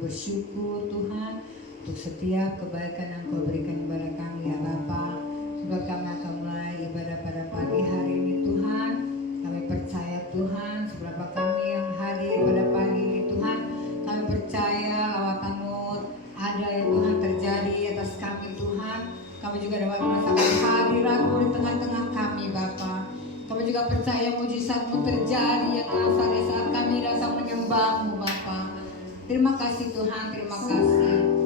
bersyukur Tuhan untuk setiap kebaikan yang Kau berikan kepada kami ya Bapa. Sebab kami akan mulai ibadah pada pagi hari ini Tuhan. Kami percaya Tuhan, seberapa kami yang hadir pada pagi ini Tuhan, kami percaya lawatan-Mu ada ya Tuhan terjadi atas kami Tuhan. Kami juga dapat merasakan hadirat-Mu di tengah-tengah kami Bapa. Kami juga percaya mujizat-Mu terjadi ya Tuhan pada saat kami datang menyembah-Mu Bapa. Terima kasih Tuhan, terima kasih.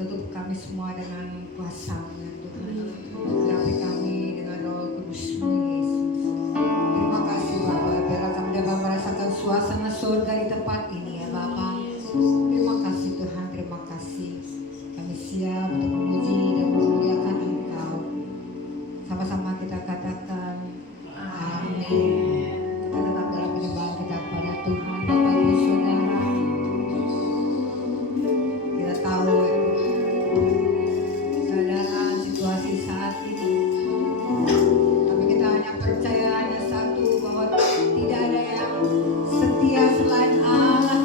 Tutup kami semua dengan kuasa-Mu ya Tuhan. Serapi kami dengan Roh Kudus-Mu Yesus. Terima kasih Bapa, biarlah kami dapat merasakan suasana surga di tempat ini ya Bapa. Terima kasih Tuhan, terima kasih. Kami siap untuk memuji dan memuliakan Engkau. Sama-sama kita katakan amin. Kita tetap dalam penyembahan kita kepada Tuhan. Bapak Ibu Saudara, kita tahu keadaan situasi saat ini, tapi kita hanya percaya hanya satu, bahwa tidak ada yang setia selain Allah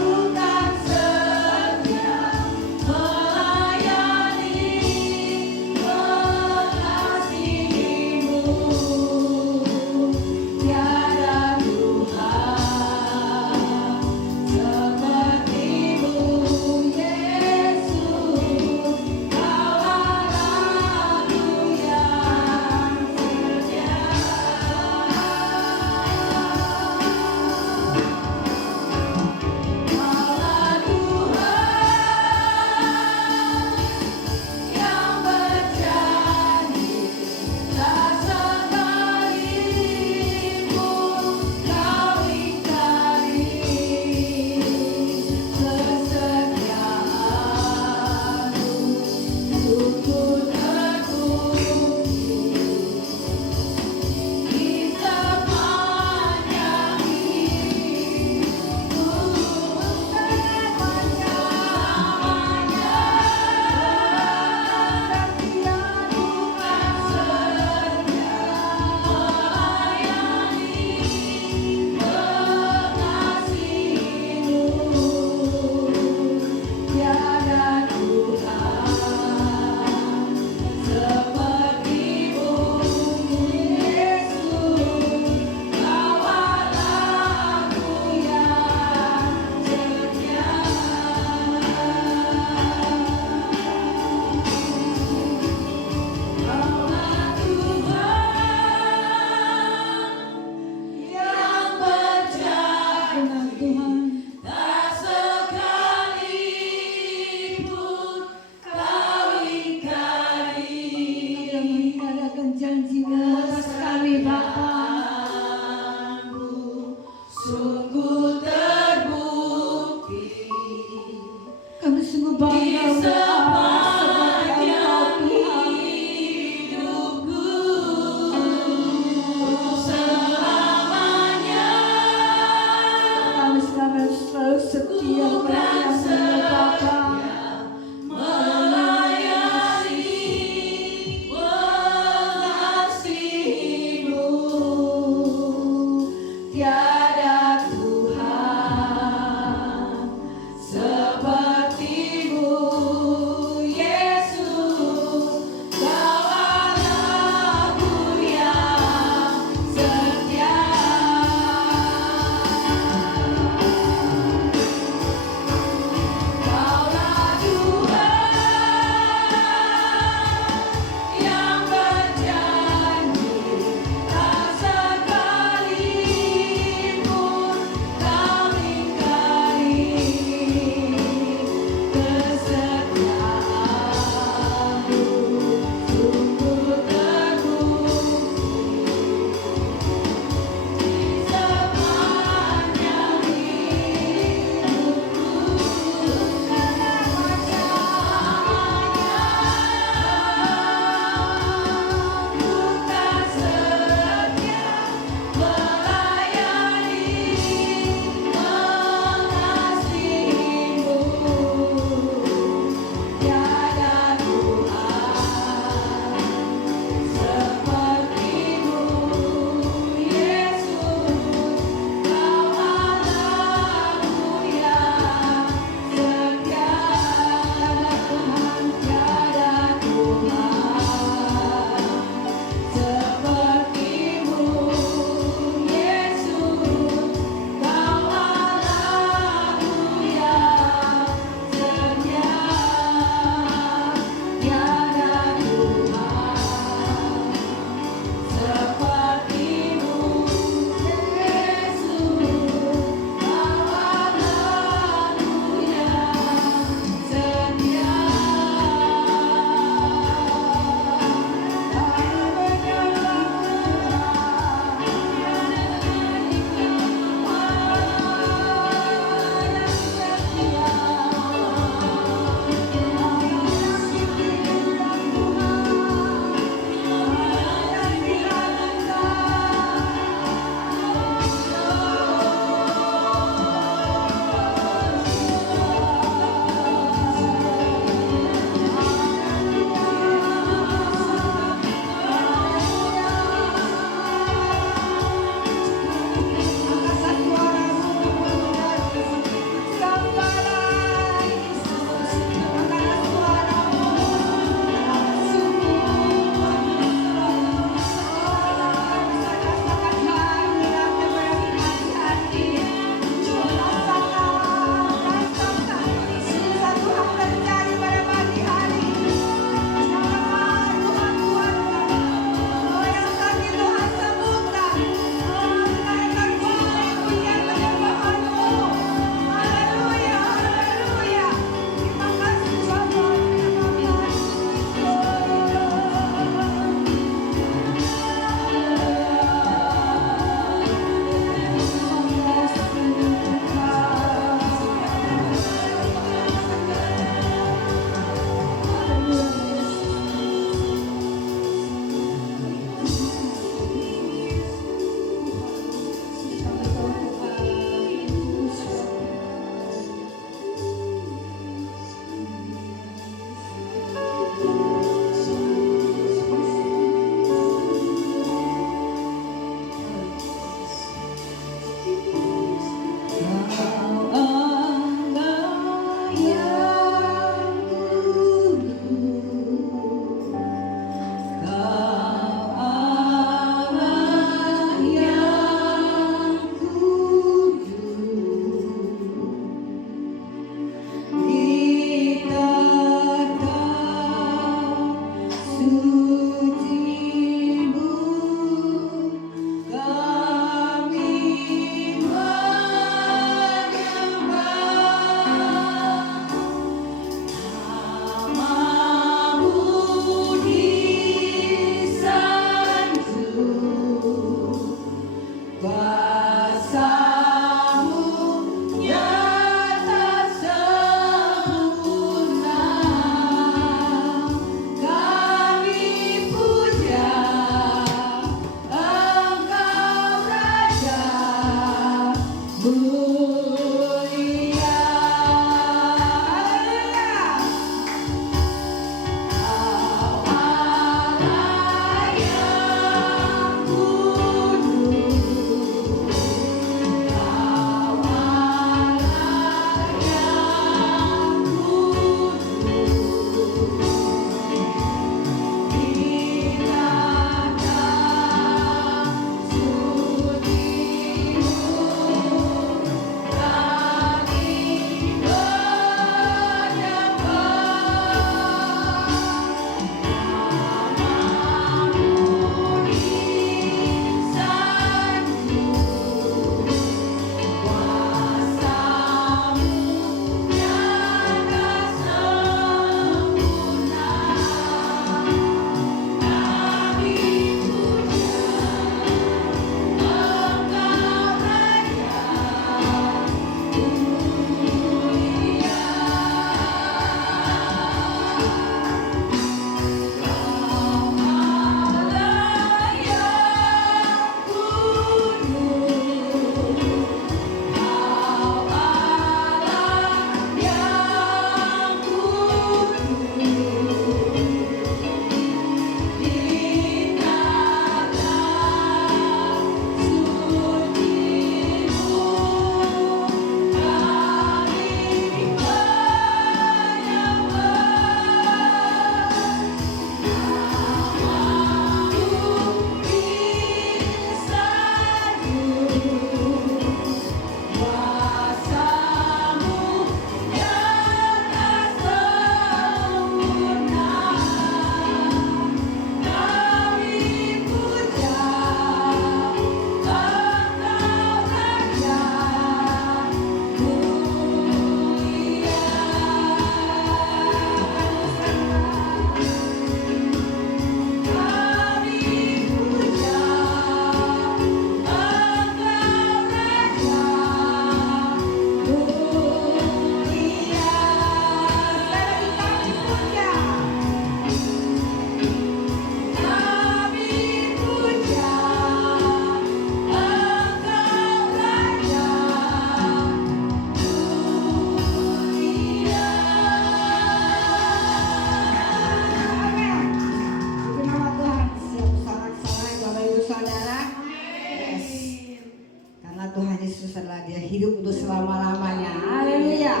dia hidup untuk selama-lamanya. Haleluya.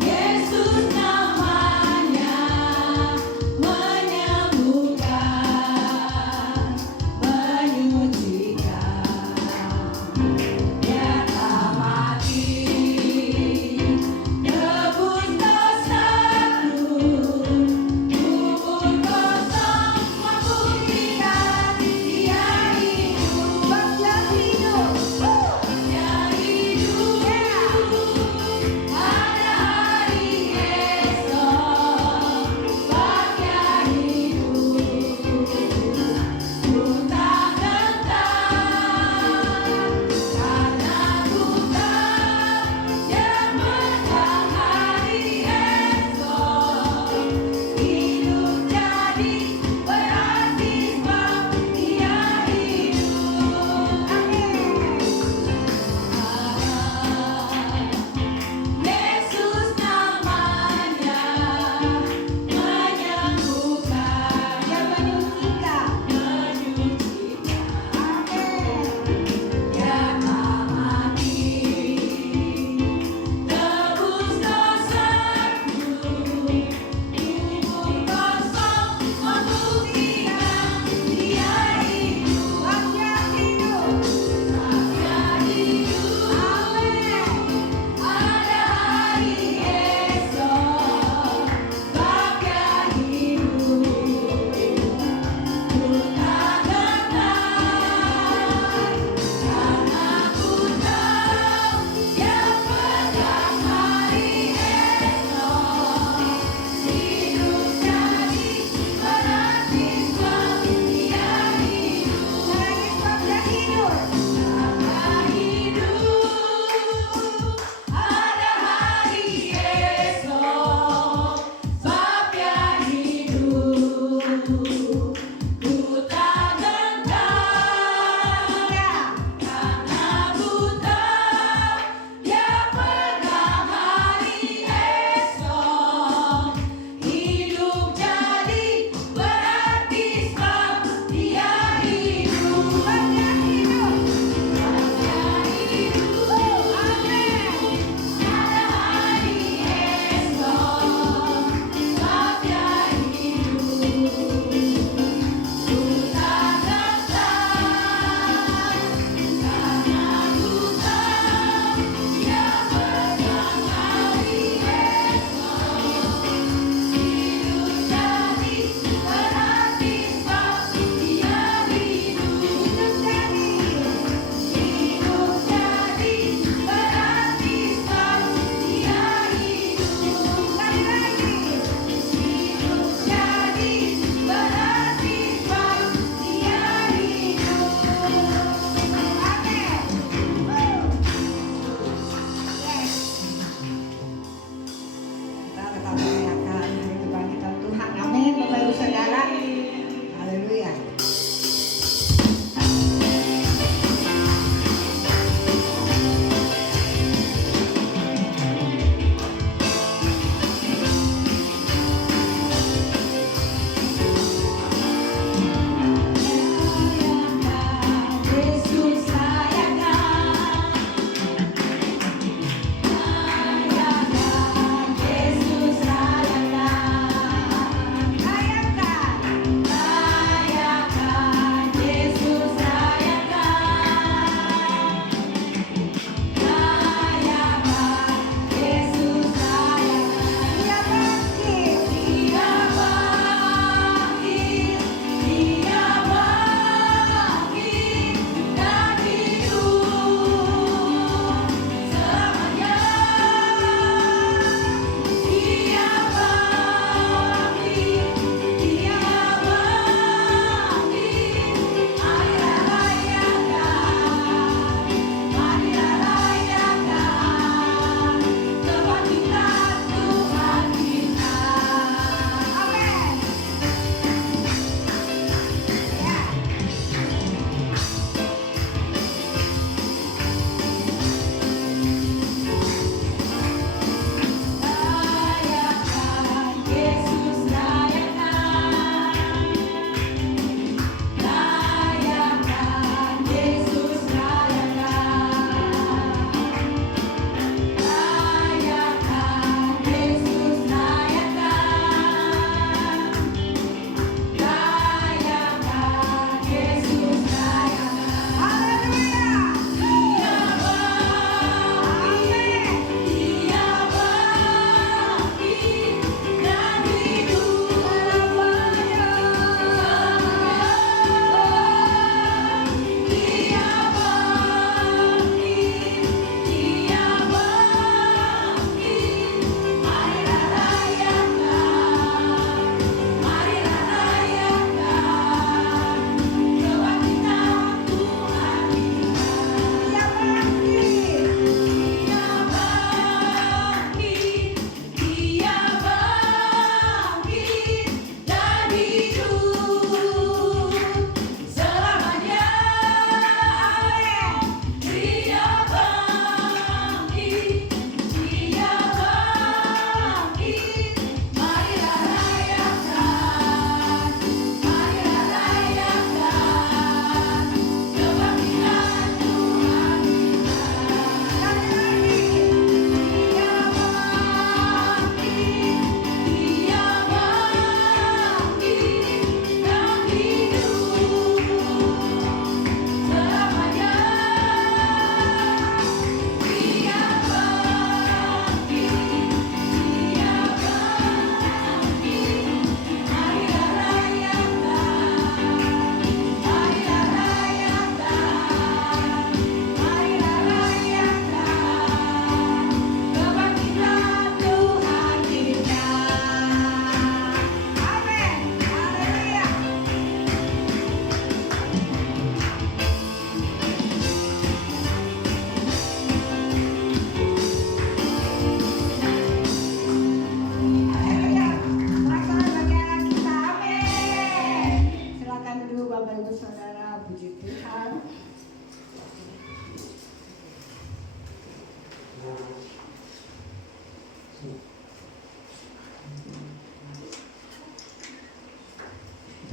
Yesus namanya menyembuhkan, menyucikan.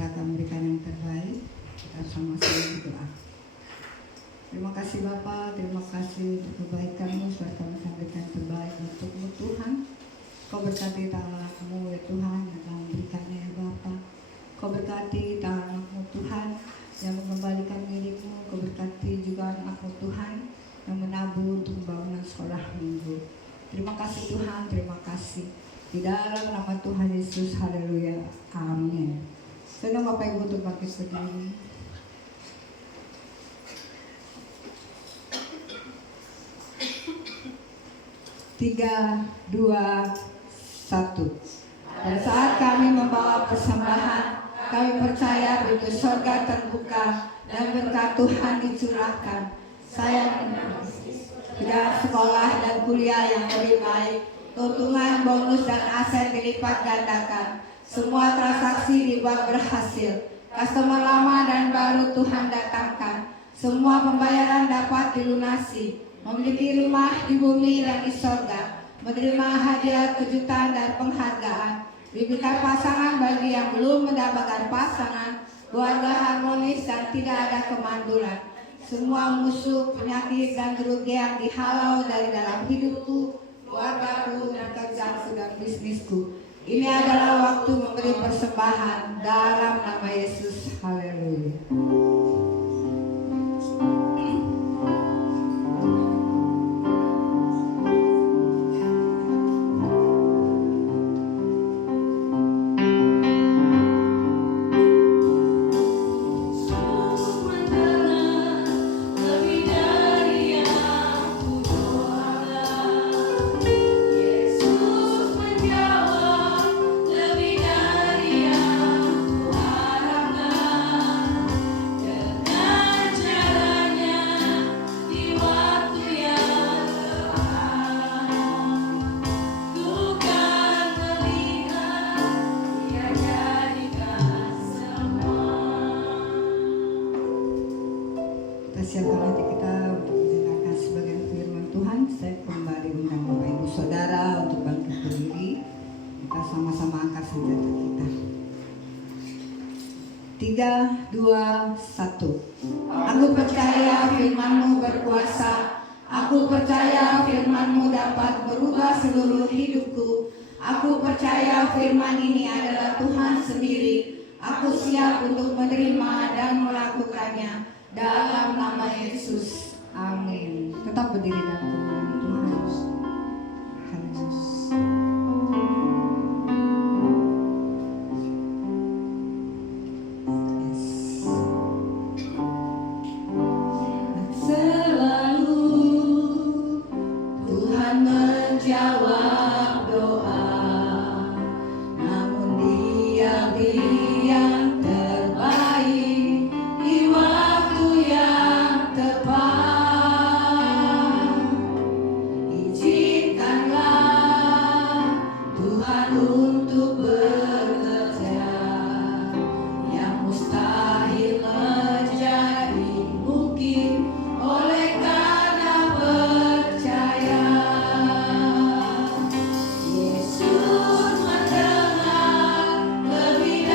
Dia akan memberikan yang terbaik. Kita sama-sama berdoa. Terima kasih Bapa, terima kasih untuk kebaikan-Mu, supaya kami akan berikan terbaik untuk-Mu Tuhan. Kau berkati tangan-Mu ya Tuhan, yang akan memberikannya ya Bapa. Kau berkati tangan-Mu Tuhan, yang mengembalikan milik-Mu. Kau berkati juga anak-Mu Tuhan, yang menabur untuk pembangunan sekolah minggu. Terima kasih Tuhan, terima kasih. Di dalam nama Tuhan Yesus, haleluya, amin. Sedang Bapak Ibu untuk bangkit berdiri. Tiga, dua, satu. Pada saat kami membawa persembahan, kami percaya pintu surga terbuka dan berkat Tuhan dicurahkan. Saya tidak sekolah dan kuliah yang lebih baik, keuntungan, bonus, dan aset dilipat gandakan. Semua transaksi dibuat berhasil. Customer lama dan baru Tuhan datangkan. Semua pembayaran dapat dilunasi. Memiliki rumah di bumi dan di sorga. Menerima hadiah, kejutan, dan penghargaan. Diberikan pasangan bagi yang belum mendapatkan pasangan. Keluarga harmonis dan tidak ada kemandulan. Semua musuh, penyakit, dan kerugian dihalau dari dalam hidupku, keluargaku, dan kerjaanku dan bisnisku. Ini adalah waktu memberi persembahan dalam nama Yesus. Haleluya. Siapkan hati kita untuk mendengarkan sebagian firman Tuhan. Saya kembali undang Bapak Ibu Saudara untuk bangkit berdiri. Kita sama-sama angkat senjata kita. 3, 2, 1. Aku percaya firman-Mu berkuasa. Aku percaya firman-Mu dapat merubah seluruh hidupku. Aku percaya firman ini adalah Tuhan sendiri. Aku siap untuk menerima dan melakukannya. Dalam nama Yesus, amin. Tetap berdiri dan kemuliaan Tuhan. Selalu Tuhan menjawab doa, namun diam-diam terbaik di waktu yang tepat. Izinkanlah Tuhan untuk bekerja, yang mustahil menjadi mungkin oleh karena percaya. Yesus mendengar lebih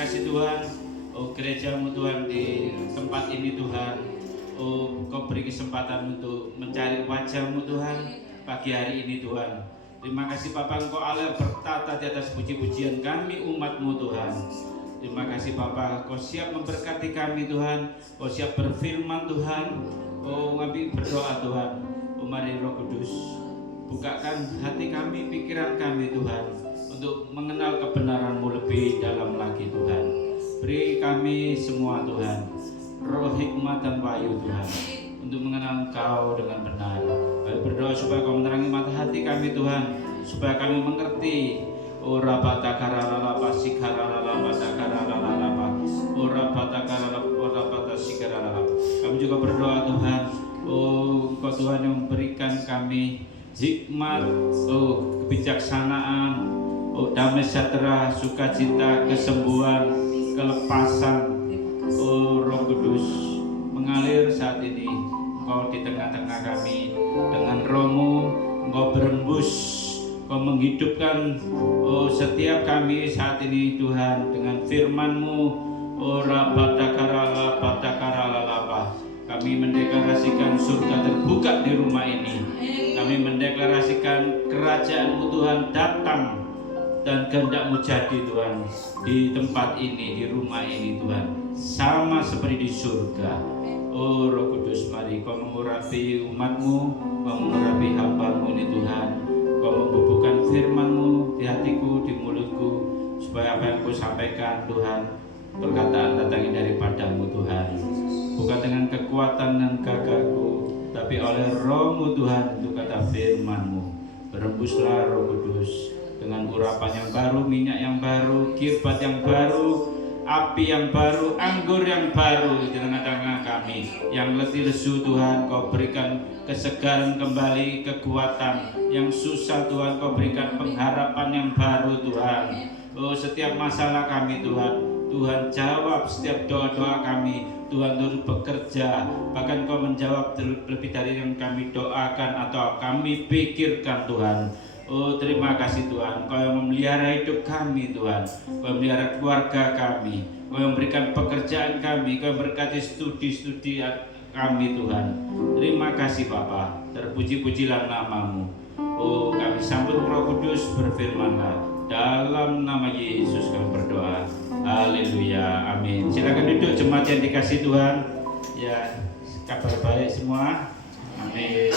kasih Tuhan, gerejamu Tuhan di tempat ini Tuhan. Kau beri kesempatan untuk mencari wajah-Mu Tuhan pagi hari ini Tuhan. Terima kasih Bapa, Engkau Allah bertata di atas puji-pujian kami umat-Mu Tuhan. Terima kasih Bapa, Kau siap memberkati kami Tuhan, Kau siap berfirman Tuhan. Kami berdoa Tuhan, mari Roh Kudus bukakan hati kami, pikiran kami Tuhan, untuk mengenal kebenaran-Mu lebih dalam lagi Tuhan. Beri kami semua Tuhan roh hikmat dan wahyu Tuhan, untuk mengenal Engkau dengan benar. Kami berdoa supaya Kau menerangi mata hati kami Tuhan, supaya kami mengerti. Ora batakaralala sikaralala batakaralala ora batakaralala sikaralala. Kami juga berdoa Tuhan, Engkau Tuhan yang memberikan kami hikmat, kebijaksanaan, damai sejahtera, sukacita, kesembuhan, kelepasan. Roh Kudus mengalir saat ini. Engkau di tengah-tengah kami dengan Roh-Mu, Engkau berembus, Engkau menghidupkan setiap kami saat ini Tuhan dengan firman-Mu. Ora batakarala batakarala. Kami mendeklarasikan surga terbuka di rumah ini. Kami mendeklarasikan kerajaan-Mu Tuhan datang dan kehendak-Mu jadi Tuhan di tempat ini, di rumah ini Tuhan, sama seperti di surga. Roh Kudus, mari Kau mengurapi umat-Mu, Kau mengurapi hamba-Mu ini Tuhan. Kau membubuhkan firman-Mu di hatiku, di mulutku, supaya apa yang Kau sampaikan Tuhan, perkataan datangnya daripada-Mu Tuhan, bukan dengan kekuatan dan gagahku, tapi oleh Roh-Mu Tuhan, untuk kata firman-Mu. Berembuslah Roh Kudus dengan urapan yang baru, minyak yang baru, kirbat yang baru, api yang baru, anggur yang baru di tengah-tengah kami. Yang letih lesu Tuhan, Kau berikan kesegaran kembali, kekuatan. Yang susah Tuhan, Kau berikan pengharapan yang baru Tuhan. Setiap masalah kami Tuhan, Tuhan jawab setiap doa-doa kami. Tuhan turut bekerja, bahkan Kau menjawab lebih dari yang kami doakan atau kami pikirkan Tuhan. Terima kasih Tuhan, Kau yang memelihara hidup kami Tuhan, Kau yang memelihara keluarga kami, Kau yang memberikan pekerjaan kami, Kau yang berkati studi-studi kami Tuhan. Terima kasih Bapa, terpuji-pujilah nama-Mu. Kami sambut Roh Kudus, berfirmanlah. Dalam nama Yesus kami berdoa. Haleluya, amin. Silakan duduk jemaat yang dikasih Tuhan. Ya, kabar baik semua. Amin.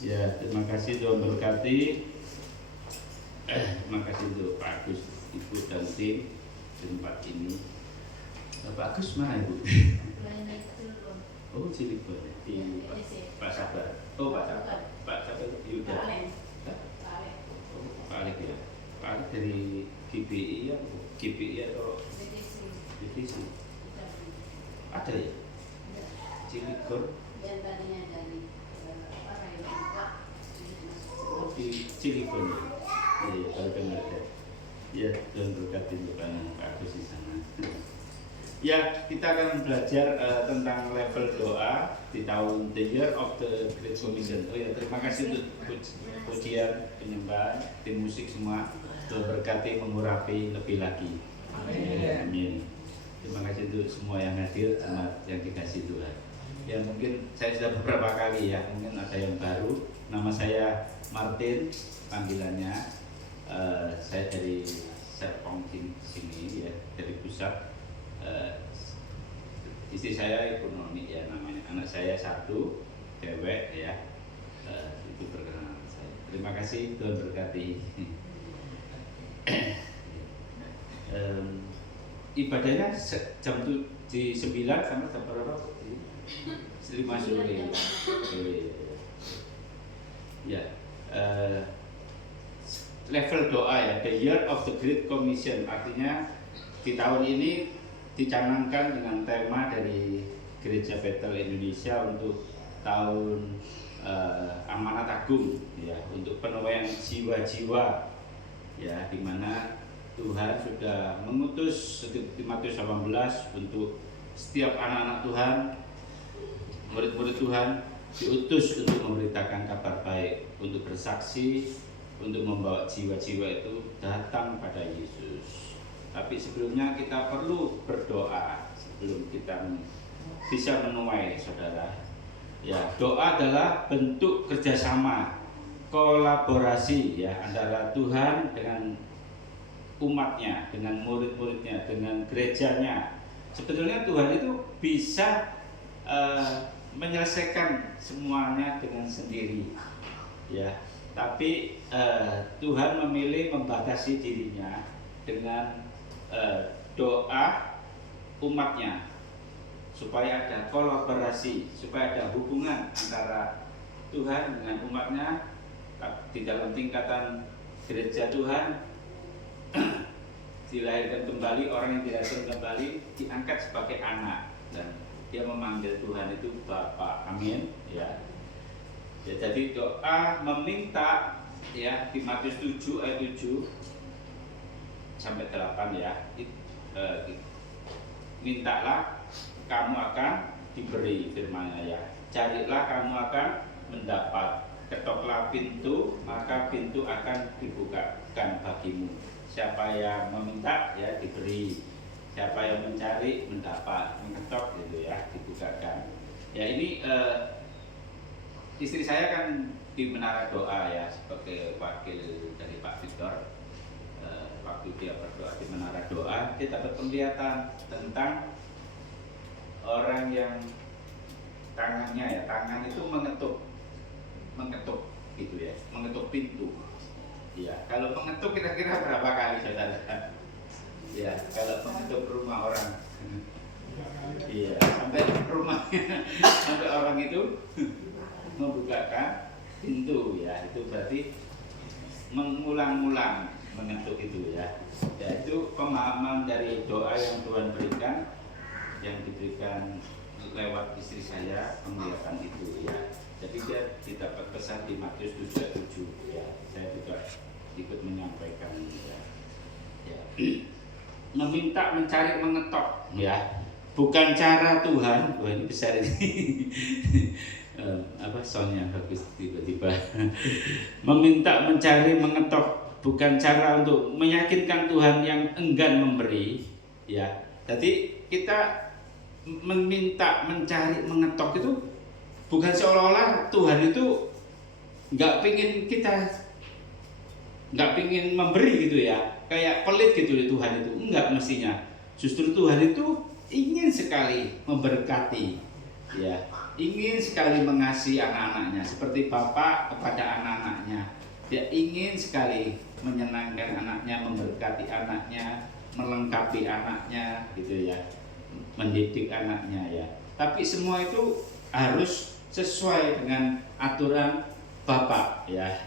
Ya, terima kasih Tuhan berkati. Terima kasih untuk Pak Agus, Ibu dan tim di tempat ini. Pak Agus mana Ibu? Oh, Cilegon di Pak Sabar. Oh, Pak Sabar. Pak Sabar di Udah. Oh, Pak Alek ya. Pak Alek dari GBI ya, GBI atau DTC? Ada ya? Cilegon. Yang tadinya dari Di Cilegon ya. Iya, kalau dengar ya. Ya, Tuhan berkati untuk Pak Agus di sana. Ya, kita akan belajar tentang level doa di tahun The Year of the Great Commission. Oh ya, terima kasih untuk pujian, penyembahan, tim musik semua. Tuhan berkati, mengurapi lebih lagi. Amin. Terima kasih untuk semua yang hadir, yang dikasih Tuhan. Ya, mungkin saya sudah beberapa kali ya, mungkin ada yang baru. Nama saya Martin, panggilannya. Saya dari Serpong sini ya, dari pusat. Istri saya ekonomi ya namanya, anak saya satu cewek ya, itu perkenalan saya. Terima kasih, Tuhan berkati. Ibadahnya jam di 9 sama jam berapa? 5 sore. Ya, level doa ya, The Year of the Great Commission, artinya di tahun ini dicanangkan dengan tema dari Gereja Bethel Indonesia untuk tahun amanat agung ya, untuk penuaian jiwa-jiwa ya, di mana Tuhan sudah mengutus di Matius 18 untuk setiap anak-anak Tuhan, murid-murid Tuhan diutus untuk memberitakan kabar baik, untuk bersaksi, untuk membawa jiwa-jiwa itu datang pada Yesus. Tapi sebelumnya kita perlu berdoa sebelum kita bisa menuai, saudara. Ya, doa adalah bentuk kerjasama, kolaborasi ya antara Tuhan dengan umatnya, dengan murid-muridnya, dengan gerejanya. Sebetulnya Tuhan itu bisa menyelesaikan semuanya dengan sendiri, ya. Tapi Tuhan memilih membatasi dirinya dengan doa umatnya, supaya ada kolaborasi, supaya ada hubungan antara Tuhan dengan umatnya di dalam tingkatan gereja Tuhan. Dilahirkan kembali, orang yang dilahirkan kembali diangkat sebagai anak dan dia memanggil Tuhan itu Bapa. Amin. Ya. Ya, jadi doa meminta ya di Matius 7 ayat 7 sampai 8 ya. Mintalah kamu akan diberi, firman-Nya ya. Carilah kamu akan mendapat. Ketoklah pintu, maka pintu akan dibukakan bagimu. Siapa yang meminta ya diberi. Siapa yang mencari mendapat. Mengetok gitu ya, dibukakan. Ya ini istri saya kan di Menara Doa ya sebagai wakil dari Pak Victor. Waktu dia berdoa di Menara Doa, dia dapat penglihatan tentang orang yang tangannya ya, tangan itu mengetuk gitu ya, mengetuk pintu. Ya, kalau mengetuk kira-kira berapa kali saudara? Ya, kalau mengetuk rumah orang, iya, sampai rumahnya, sampai orang itu membukakan pintu ya, itu berarti mengulang-ulang mengetuk itu ya. Ya, itu pemahaman dari doa yang Tuhan berikan, yang diberikan lewat istri saya, penglihatan itu ya. Jadi dia didapat pesan di Matius 7 ya. Saya juga ikut menyampaikan ya. Ya. Meminta, mencari, mengetok ya. Bukan cara Tuhan. Wah, ini besar ini. Apa soundnya bagus tiba-tiba. Meminta, mencari, mengetok bukan cara untuk meyakinkan Tuhan yang enggan memberi ya. Jadi kita meminta, mencari, mengetok itu bukan seolah-olah Tuhan itu nggak pingin memberi gitu ya, kayak pelit gitu ya Tuhan itu, enggak mestinya. Justru Tuhan itu ingin sekali memberkati, ya, ingin sekali mengasihi anak-anaknya seperti Bapa kepada anak-anaknya. Dia ingin sekali menyenangkan anaknya, memberkati anaknya, melengkapi anaknya, gitu ya, mendidik anaknya ya. Tapi semua itu harus sesuai dengan aturan Bapak ya,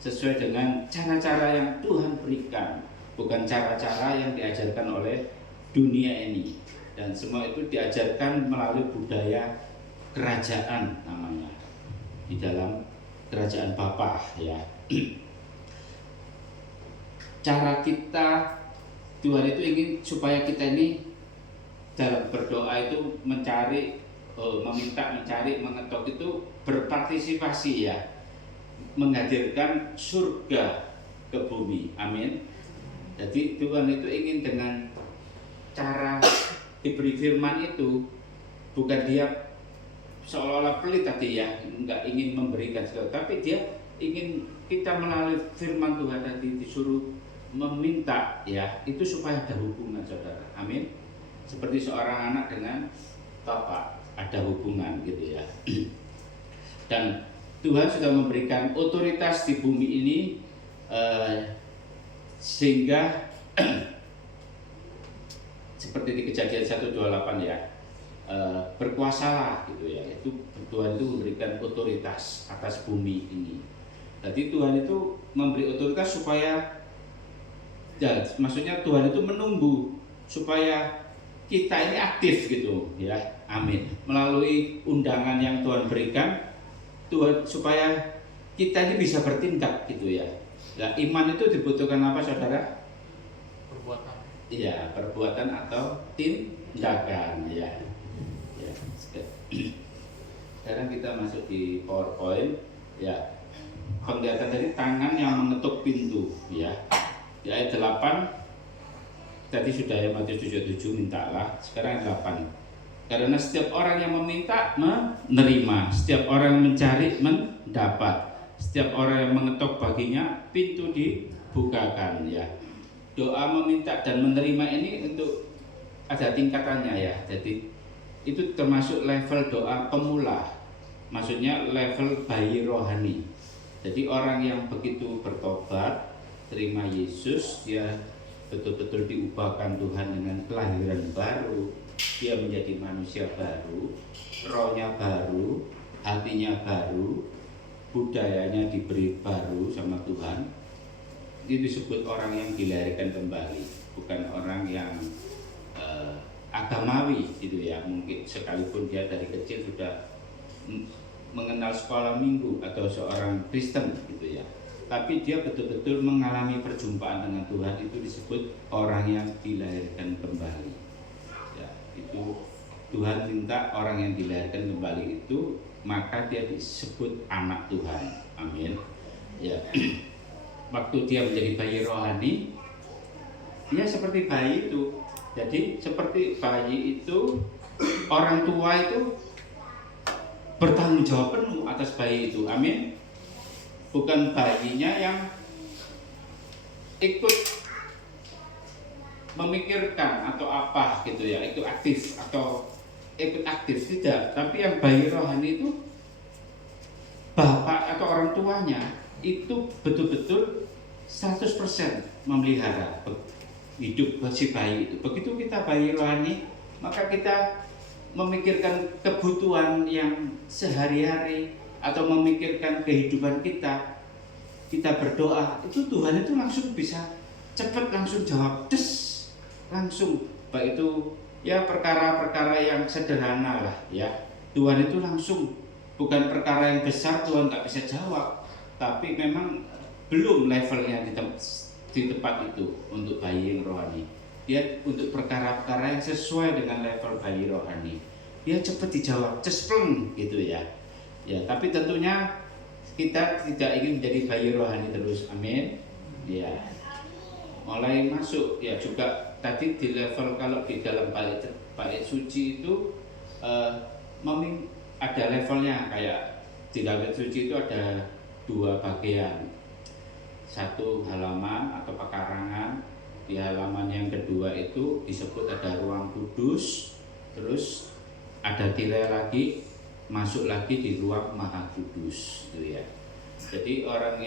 sesuai dengan cara-cara yang Tuhan berikan, bukan cara-cara yang diajarkan oleh dunia ini. Dan semua itu diajarkan melalui budaya kerajaan namanya, di dalam kerajaan Bapa ya. Cara kita, Tuhan itu ingin supaya kita ini dalam berdoa itu mencari, meminta, mencari, mengetok itu berpartisipasi ya, menghadirkan surga ke bumi. Amin. Jadi Tuhan itu ingin dengan cara diberi firman itu, bukan dia seolah-olah pelit tadi ya, nggak ingin memberikan sesuatu, tapi dia ingin kita melalui firman Tuhan tadi disuruh meminta ya, itu supaya ada hubungan saudara. Amin. Seperti seorang anak dengan Bapak ada hubungan gitu ya. Dan Tuhan sudah memberikan otoritas di bumi ini sehingga seperti di Kejadian 1:28 ya, berkuasalah gitu ya. Itu Tuhan itu memberikan otoritas atas bumi ini. Jadi Tuhan itu memberi otoritas supaya ya, maksudnya Tuhan itu menunggu supaya kita ini aktif gitu ya. Amin. Melalui undangan yang Tuhan berikan, Tuhan supaya kita ini bisa bertindak gitu ya. Nah, iman itu dibutuhkan apa saudara? Perbuatan. Iya, perbuatan atau tindakan ya. Ya. Sekarang kita masuk di PowerPoint ya. Penglihatan dari tangan yang mengetuk pintu ya. Di ayat 8 tadi sudah ya Matius 7:7 mintalah, sekarang 8. Karena setiap orang yang meminta menerima, setiap orang yang mencari mendapat, setiap orang yang mengetok baginya pintu dibukakan ya. Doa meminta dan menerima ini untuk ada tingkatannya ya. Jadi itu termasuk level doa pemula. Maksudnya level bayi rohani. Jadi orang yang begitu bertobat, terima Yesus, dia betul-betul diubahkan Tuhan dengan kelahiran baru. Dia menjadi manusia baru, rohnya baru, hatinya baru, budayanya diberi baru sama Tuhan. Itu disebut orang yang dilahirkan kembali, bukan orang yang agamawi gitu ya. Mungkin sekalipun dia dari kecil sudah mengenal sekolah minggu atau seorang Kristen gitu ya, tapi dia betul-betul mengalami perjumpaan dengan Tuhan, itu disebut orang yang dilahirkan kembali ya. Itu Tuhan minta orang yang dilahirkan kembali itu, maka dia disebut anak Tuhan. Amin ya. Waktu dia menjadi bayi rohani, dia seperti bayi itu. Jadi seperti bayi itu, orang tua itu bertanggung jawab penuh atas bayi itu. Amin. Bukan bayinya yang ikut memikirkan atau apa gitu ya, itu aktif atau ikut aktif, tidak. Tapi yang bayi rohani itu bapak atau orang tuanya itu betul-betul 100% memelihara hidup si bayi itu. Begitu kita bayi rohani, maka kita memikirkan kebutuhan yang sehari-hari atau memikirkan kehidupan kita, kita berdoa, itu Tuhan itu langsung bisa cepat langsung jawab, langsung. Baik itu ya perkara-perkara yang sederhana lah ya, Tuhan itu langsung. Bukan perkara yang besar Tuhan nggak bisa jawab, tapi memang belum levelnya di tempat itu untuk bayi yang rohani. Dia untuk perkara-perkara yang sesuai dengan level bayi rohani, dia cepat dijawab, cespleng gitu ya. Ya, tapi tentunya kita tidak ingin menjadi bayi rohani terus, amin. Ya, mulai masuk ya juga tadi di level, kalau di dalam bait suci itu ada levelnya. Kayak di dalam bait suci itu ada 2 bagian, satu halaman atau pekarangan. Di halaman yang kedua itu disebut ada ruang kudus, terus ada tirai lagi, masuk lagi di ruang maha kudus gitu ya. Jadi orang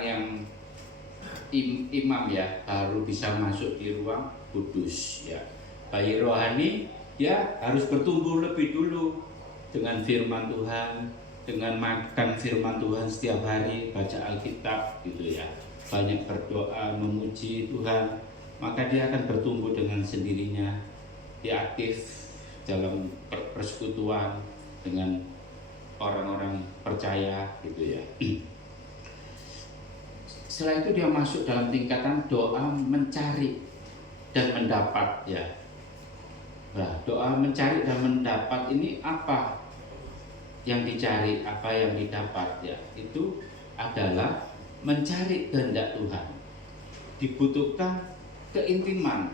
yang imam ya baru bisa masuk di ruang kudus ya. Bayi rohani dia harus bertumbuh lebih dulu dengan firman Tuhan, dengan makan firman Tuhan setiap hari, baca Alkitab gitu ya, banyak berdoa memuji Tuhan, maka dia akan bertumbuh dengan sendirinya. Dia aktif dalam persekutuan dengan orang-orang percaya gitu ya. Setelah itu dia masuk dalam tingkatan doa mencari dan mendapat ya. Nah, doa mencari dan mendapat ini apa yang dicari, apa yang didapat ya, itu adalah mencari kehendak Tuhan. Dibutuhkan keintiman.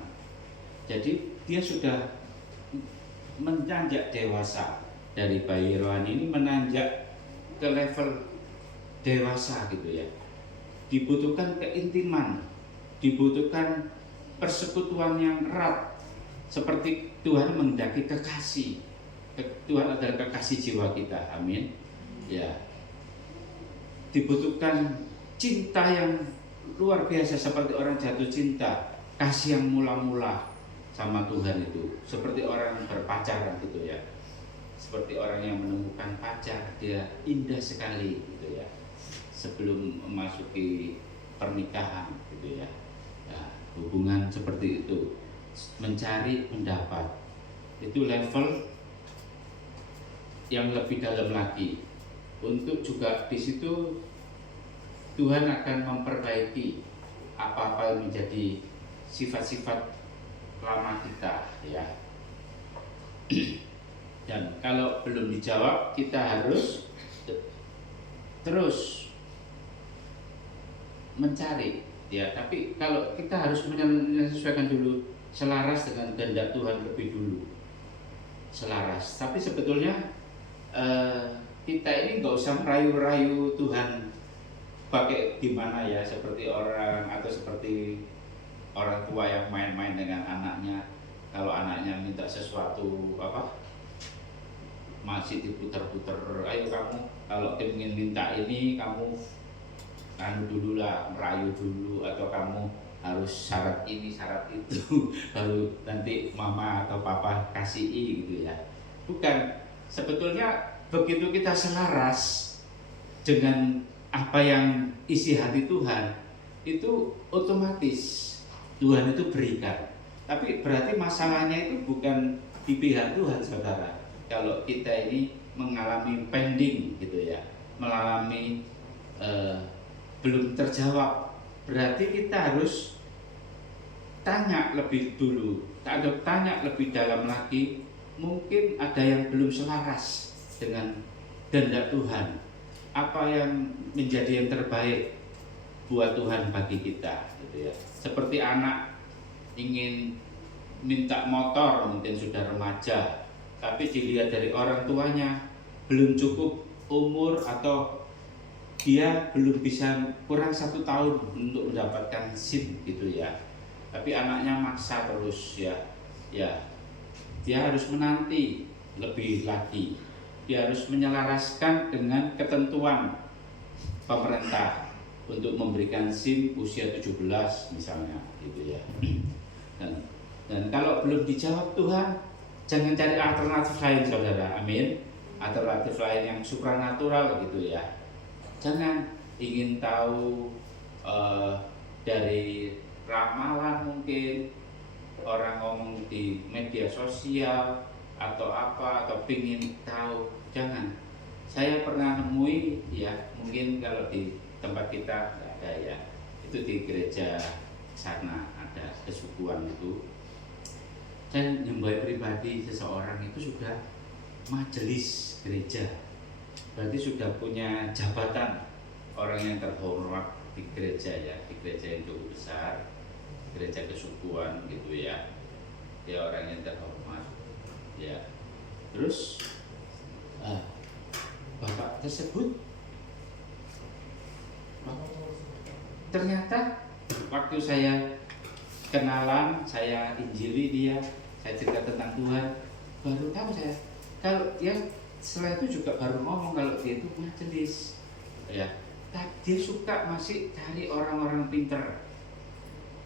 Jadi dia sudah menanjak dewasa, dari bayi rohani ini menanjak ke level dewasa gitu ya. Dibutuhkan keintiman, dibutuhkan persekutuan yang erat, seperti Tuhan menghendaki kekasih. Tuhan adalah kekasih jiwa kita, amin. Ya, dibutuhkan cinta yang luar biasa, seperti orang jatuh cinta, kasih yang mula-mula sama Tuhan itu, seperti orang berpacaran gitu ya, seperti orang yang menemukan pacar, dia indah sekali gitu ya, sebelum memasuki pernikahan gitu ya. Nah, hubungan seperti itu, mencari mendapat, itu level yang lebih dalam lagi. Untuk juga di situ Tuhan akan memperbaiki apa-apa yang menjadi sifat-sifat lama kita ya. Dan kalau belum dijawab, kita harus terus mencari Ya, tapi kalau kita harus menyesuaikan dulu, selaras dengan kehendak Tuhan lebih dulu, selaras. Tapi sebetulnya kita ini nggak usah merayu-rayu Tuhan pakai gimana ya, seperti orang atau seperti orang tua yang main-main dengan anaknya. Kalau anaknya minta sesuatu masih diputar-putar, ayo kamu kalau ingin minta ini kamu dulu lah, merayu dulu, atau kamu harus syarat ini syarat itu baru nanti mama atau papa kasih gitu ya. Bukan, sebetulnya begitu kita selaras dengan apa yang isi hati Tuhan, itu otomatis Tuhan itu berikan. Tapi berarti masalahnya itu bukan di pihak Tuhan, saudara. Kalau kita ini mengalami pending gitu ya, mengalami belum terjawab, berarti kita harus tanya lebih dulu, tanya lebih dalam lagi. Mungkin ada yang belum selaras dengan kehendak Tuhan, apa yang menjadi yang terbaik buat Tuhan bagi kita gitu ya. Seperti anak ingin minta motor, mungkin sudah remaja, tapi dilihat dari orang tuanya belum cukup umur atau dia belum bisa, kurang 1 tahun untuk mendapatkan SIM gitu ya. Tapi anaknya maksa terus ya, dia harus menanti lebih lagi, dia harus menyelaraskan dengan ketentuan pemerintah untuk memberikan SIM usia 17 misalnya gitu ya. Dan kalau belum dijawab Tuhan, jangan cari alternatif lain, saudara. Amin. Alternatif lain yang supranatural gitu ya. Jangan ingin tahu dari ramalan, mungkin orang ngomong di media sosial atau apa, atau pingin tahu. Jangan. Saya pernah nemui ya, mungkin kalau di tempat kita nggak ada ya, itu di gereja sana ada kesukuan itu. Dan nyembah pribadi seseorang itu sudah majelis gereja, berarti sudah punya jabatan, orang yang terhormat di gereja ya, di gereja yang cukup besar, gereja kesukuan gitu ya, dia orang yang terhormat ya. Terus bapak tersebut ternyata waktu saya kenalan, saya injili dia, saya cerita tentang Tuhan, baru tahu saya kalau dia setelah itu juga baru ngomong kalau dia itu majelis ya. Dia suka masih cari orang-orang pinter,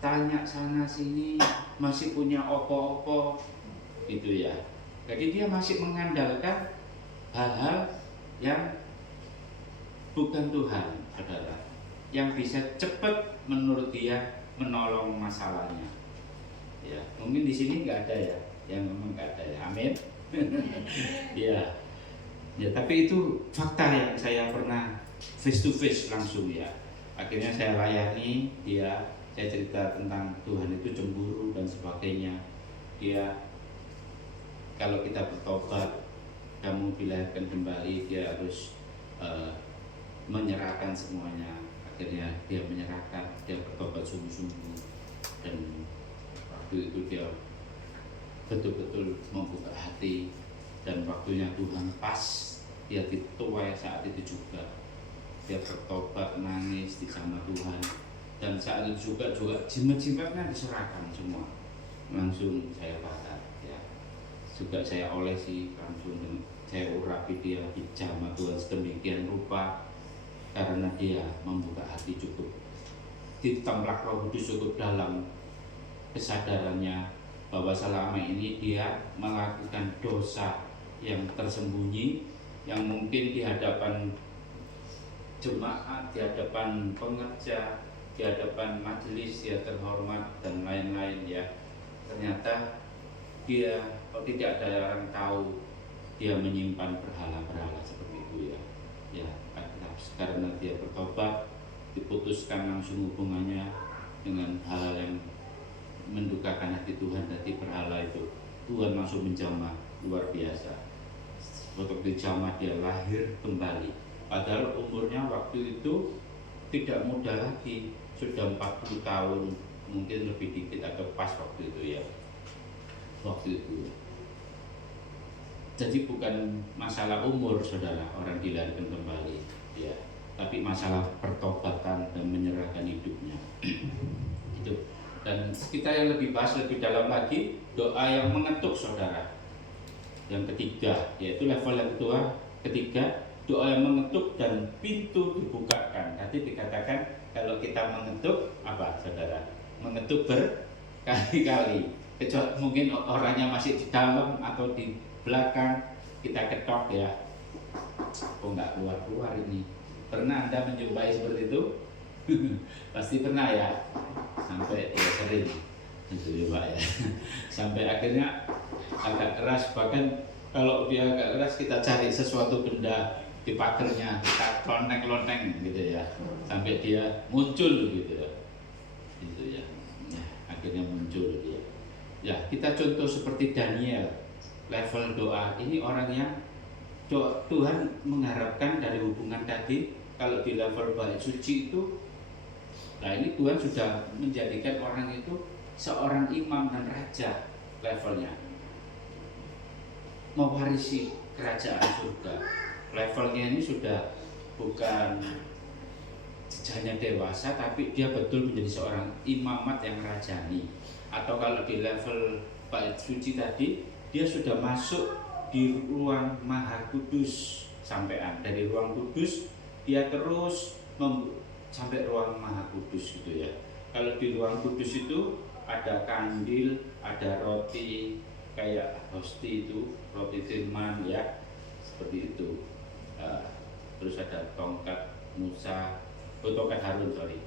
tanya sana sini, masih punya opo-opo gitu ya. Jadi dia masih mengandalkan hal-hal yang bukan Tuhan, saudara, yang bisa cepat menurut dia menolong masalahnya. Ya, mungkin di sini nggak ada ya, yang memang nggak ada ya. Amin. Ya, tapi itu fakta yang saya pernah face to face langsung ya. Akhirnya saya layani dia, saya cerita tentang Tuhan itu cemburu dan sebagainya. Dia, kalau kita bertobat, kamu dilahirkan kembali, dia harus menyerahkan semuanya. Akhirnya dia menyerahkan, dia bertobat sungguh-sungguh, dan waktu itu dia betul-betul membuka hati, dan waktunya Tuhan pas, dia dituai saat itu juga. Dia bertobat, nangis di sama Tuhan, dan saat itu juga jimat-jimatnya diserahkan semua, langsung saya bakar ya, juga saya olesi langsung, saya urapi dia di jama Tuhan sedemikian rupa, karena dia membuka hati cukup, ditemplak Roh Kudus cukup dalam kesadarannya bahwa selama ini dia melakukan dosa yang tersembunyi, yang mungkin di hadapan jemaat, di hadapan pengerja, di hadapan majelis dia terhormat dan lain-lain ya. Ternyata dia tidak ada orang tahu dia menyimpan berhala-berhala seperti itu ya. Ya, karena dia bertobat, diputuskan langsung hubungannya dengan hal yang mendukakan hati Tuhan, hati berhala itu. Tuhan langsung menjamah luar biasa. Waktu dijamah dia lahir kembali. Padahal umurnya waktu itu tidak muda lagi, sudah 40 tahun, mungkin lebih dikit atau pas waktu itu ya. Waktu itu. Jadi bukan masalah umur saudara, orang dilahirkan kembali ya, tapi masalah pertobatan dan menyerahkan hidupnya. Itu. Dan kita yang lebih bahas lebih dalam lagi, doa yang mengetuk saudara. Yang ketiga, yaitu level yang ketiga, doa yang mengetuk dan pintu dibukakan. Tadi dikatakan kalau kita mengetuk apa saudara? Mengetuk berkali-kali. Kecuali mungkin orangnya masih di dalam atau di belakang, kita ketok ya. Oh nggak keluar-keluar ini. Pernah Anda menjumpai seperti itu? Pasti pernah ya. Sampai ya sering itu ya Pak ya. Sampai akhirnya agak keras, bahkan kalau dia agak keras kita cari sesuatu benda di pagernya, kita lonteng-lonteng gitu ya, sampai dia muncul gitu ya, gitu ya. Nah, akhirnya muncul dia. Ya kita contoh seperti Daniel, level doa ini orang yang Tuhan mengharapkan dari hubungan tadi. Kalau di level bait suci itu, nah ini Tuhan sudah menjadikan orang itu seorang imam dan raja levelnya, mewarisi kerajaan surga. Levelnya ini sudah bukan hanya dewasa, tapi dia betul menjadi seorang imamat yang rajani. Atau kalau di level bait suci tadi, dia sudah masuk di ruang maha kudus sampean. Dari ruang kudus dia terus sampai ruang maha kudus gitu ya. Kalau di ruang kudus itu ada kandil, ada roti kayak hosti itu, roti firman ya, seperti itu. Terus ada tongkat Musa, tongkat Harun sorry.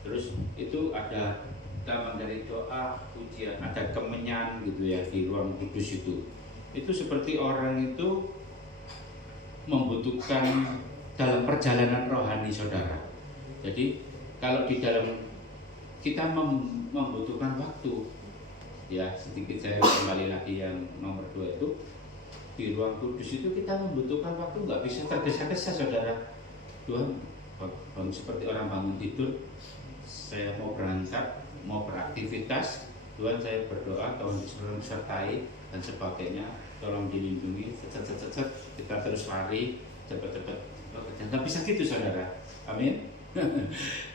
Terus itu ada taman dari doa, pujian, ada kemenyan gitu ya di ruang kudus itu. Itu seperti orang itu membutuhkan dalam perjalanan rohani saudara. Jadi kalau di dalam kita membutuhkan waktu ya, sedikit saya kembali lagi yang nomor 2 itu, di ruang kudus itu kita membutuhkan waktu, nggak bisa tergesa-gesa saudara. Tuhan bangun seperti orang bangun tidur, saya mau berangkat, mau beraktivitas, Tuhan saya berdoa, Tuhan sertai dan sebagainya, tolong dilindungi, kita terus lari cepat-cepat. Nggak bisa gitu saudara, amin.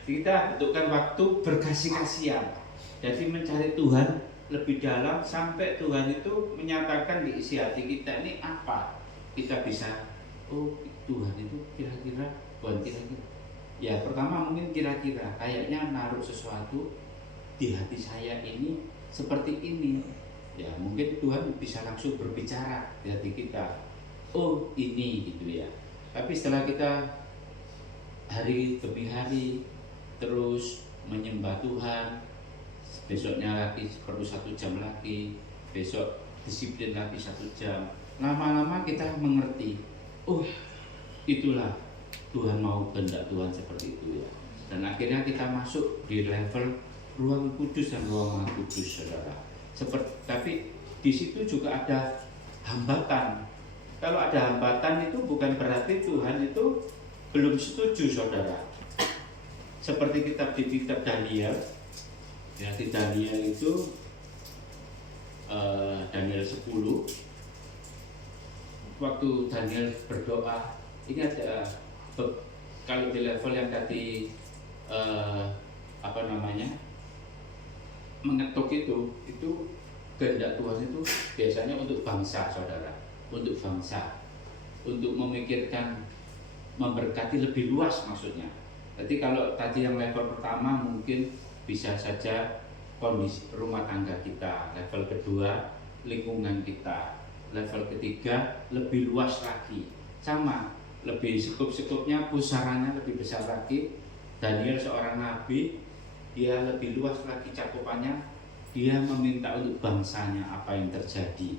Kita butuhkan waktu berkasih-kasihan, jadi mencari Tuhan lebih dalam sampai Tuhan itu menyatakan di isi hati kita ini apa, kita bisa oh Tuhan itu kira-kira bukan kira-kira ya, pertama mungkin kira-kira kayaknya naruh sesuatu di hati saya ini seperti ini ya, mungkin Tuhan bisa langsung berbicara di hati kita, oh ini gitu ya. Tapi setelah kita hari demi hari terus menyembah Tuhan, besoknya lagi perlu 1 jam lagi, besok disiplin lagi 1 jam, lama-lama kita mengerti, oh itulah Tuhan mau, kehendak Tuhan seperti itu ya. Dan akhirnya kita masuk di level ruang kudus dan ruang maha kudus saudara. Tapi di situ juga ada hambatan. Kalau ada hambatan itu bukan berarti Tuhan itu belum setuju saudara. Seperti di kitab Daniel ya, di Daniel itu Daniel 10, waktu Daniel berdoa ini ada, kalau di level yang tadi mengetuk itu kehendak Tuhan itu biasanya untuk bangsa saudara, untuk bangsa, untuk memikirkan, memberkati lebih luas maksudnya. Jadi kalau tadi yang level pertama mungkin bisa saja kondisi rumah tangga kita, level kedua lingkungan kita, level ketiga lebih luas lagi, sama lebih sekup-sekupnya, pusarannya lebih besar lagi. Daniel seorang nabi, dia lebih luas lagi cakupannya, dia meminta untuk bangsanya apa yang terjadi.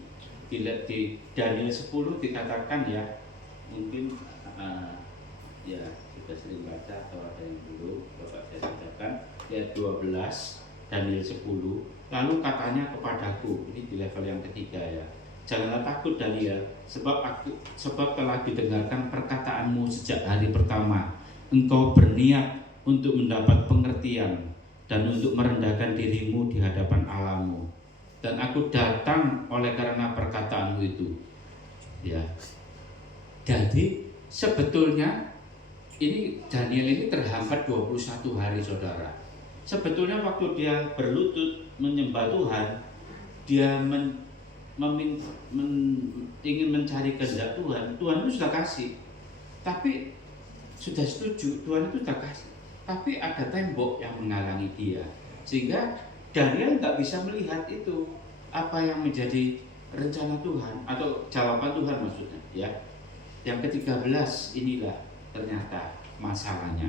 Di Daniel 10 dikatakan ya, mungkin ya kita sering baca atau ada yang dulu Bapak saya bacakan, ayat 12 Daniel 10. Lalu katanya kepadaku, ini di level yang ketiga ya, janganlah takut Daniel, sebab telah didengarkan perkataanmu sejak hari pertama engkau berniat untuk mendapat pengertian dan untuk merendahkan dirimu di hadapan Allahmu. Dan aku datang oleh karena perkataanmu itu. Ya. Jadi sebetulnya ini Daniel ini terhambat 21 hari, saudara. Sebetulnya waktu dia berlutut menyembah Tuhan, dia ingin mencari kehendak Tuhan. Tuhan itu sudah kasih, tapi sudah setuju, Tuhan itu sudah kasih. Tapi ada tembok yang menghalangi dia, sehingga Daniel nggak bisa melihat itu apa yang menjadi rencana Tuhan atau jawaban Tuhan maksudnya. Ya, yang ke-13 inilah ternyata masalahnya.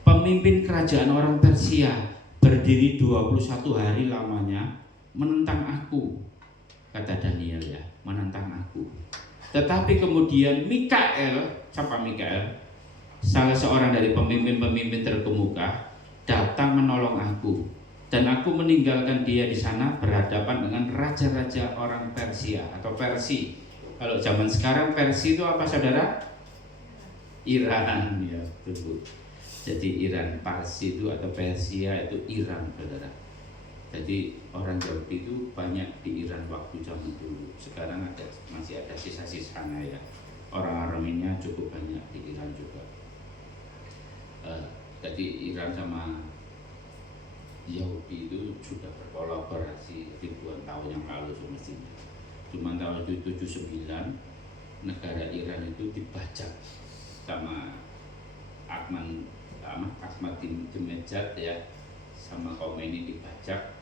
Pemimpin kerajaan orang Persia berdiri 21 hari lamanya menentang aku, kata Daniel ya, menentang aku. Tetapi kemudian Mikael, siapa Mikael? Salah seorang dari pemimpin-pemimpin terkemuka datang menolong aku, dan aku meninggalkan dia di sana berhadapan dengan raja-raja orang Persia atau Persi. Kalau zaman sekarang Persi itu apa, saudara? Iran, ya betul. Jadi Iran, Parsi itu atau Persia itu Iran, saudara. Jadi orang Yahudi itu banyak di Iran waktu zaman dulu. Sekarang masih ada sisa-sisanya ya. Orang Armenia cukup banyak di Iran juga. Jadi Iran sama Yahudi itu sudah berkolaborasi ribuan tahun yang lalu semestinya. Cuma tahun 79 negara Iran itu dibajak sama Ahmadinejad ya, sama Khomeini dibajak.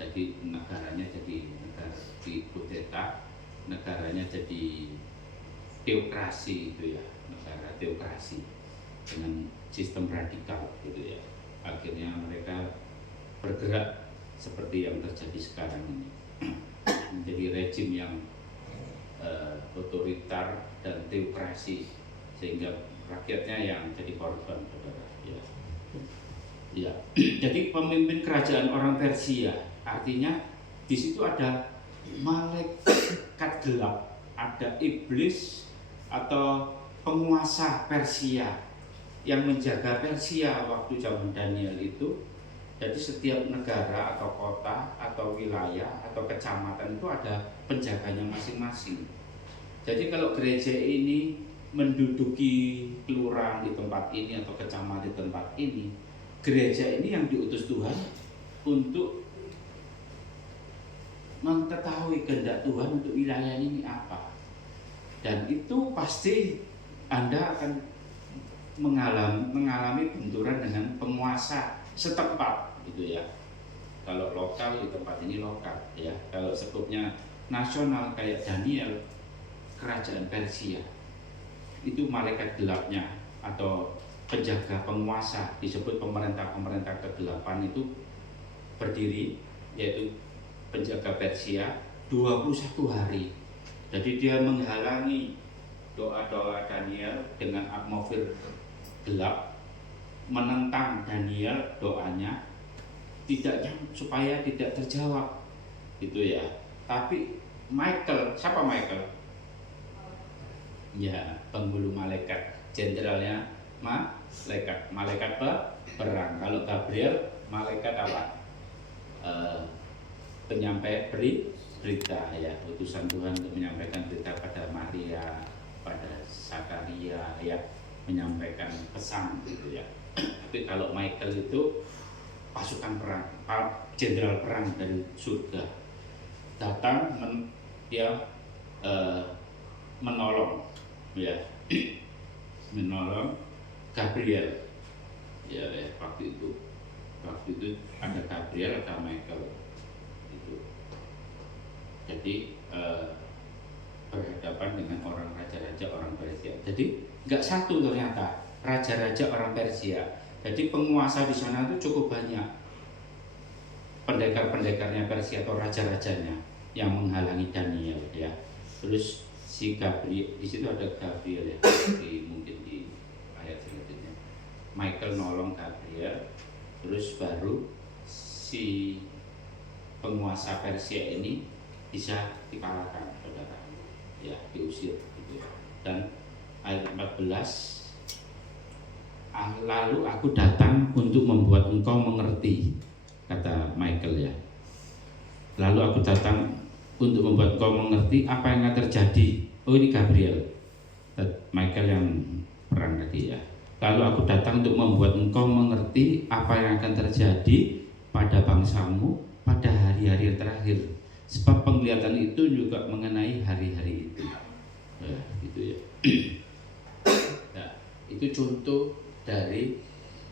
Jadi negaranya jadi negara dikudeta, negaranya jadi teokrasi itu ya, negara teokrasi dengan sistem radikal gitu ya. Akhirnya mereka bergerak seperti yang terjadi sekarang ini, menjadi rejim yang otoriter dan teokrasi, sehingga rakyatnya yang jadi korban, saudara. Ya. Ya. Jadi pemimpin kerajaan orang Persia, artinya di situ ada malaikat gelap, ada iblis atau penguasa Persia yang menjaga Persia waktu zaman Daniel itu. Jadi setiap negara atau kota atau wilayah atau kecamatan itu ada penjaganya masing-masing. Jadi kalau gereja ini menduduki kelurahan di tempat ini atau kecamatan di tempat ini, gereja ini yang diutus Tuhan untuk mengetahui kehendak Tuhan untuk wilayah ini apa. Dan itu pasti Anda akan mengalami benturan dengan penguasa setempat gitu ya. Kalau lokal di tempat ini lokal ya. Kalau skupnya nasional kayak Daniel, kerajaan Persia, itu malaikat gelapnya atau penjaga penguasa disebut pemerintah kegelapan itu berdiri, yaitu penjaga Persia 21 hari. Jadi dia menghalangi doa-doa Daniel dengan atmosfer gelap, menentang Daniel doanya supaya tidak terjawab gitu ya. Tapi Michael, siapa Michael? Ya, penghulu malaikat, jenderalnya malaikat perang. Kalau Gabriel malaikat apa? Penyampai berita ya, utusan Tuhan untuk menyampaikan berita pada Maria, pada Zakaria ya, menyampaikan pesan gitu ya. Tapi kalau Michael itu pasukan perang, jenderal perang dari surga, datang dia menolong ya, menolong Gabriel ya, waktu itu ada Gabriel, ada Michael itu. Jadi berhadapan dengan orang raja-raja orang Persia. Jadi nggak satu ternyata raja-raja orang Persia. Jadi penguasa di sana itu cukup banyak, pendekar-pendekarnya Persia atau raja-rajanya yang menghalangi Daniel ya. Terus si Gabriel, di situ ada Gabriel ya, mungkin di ayat selanjutnya. Michael nolong Gabriel, terus baru si penguasa Persia ini bisa dikalahkan, saudara. Ya, diusir gitu ya. Dan ayat 14 Lalu aku datang untuk membuat engkau mengerti, kata Michael ya. Lalu aku datang untuk membuat engkau mengerti apa yang akan terjadi. Oh, ini Gabriel, Michael yang perang tadi ya. Lalu aku datang untuk membuat engkau mengerti apa yang akan terjadi pada bangsamu pada hari-hari terakhir. Sebab penglihatan itu juga mengenai hari-hari itu. Nah, gitu ya. Nah, itu contoh dari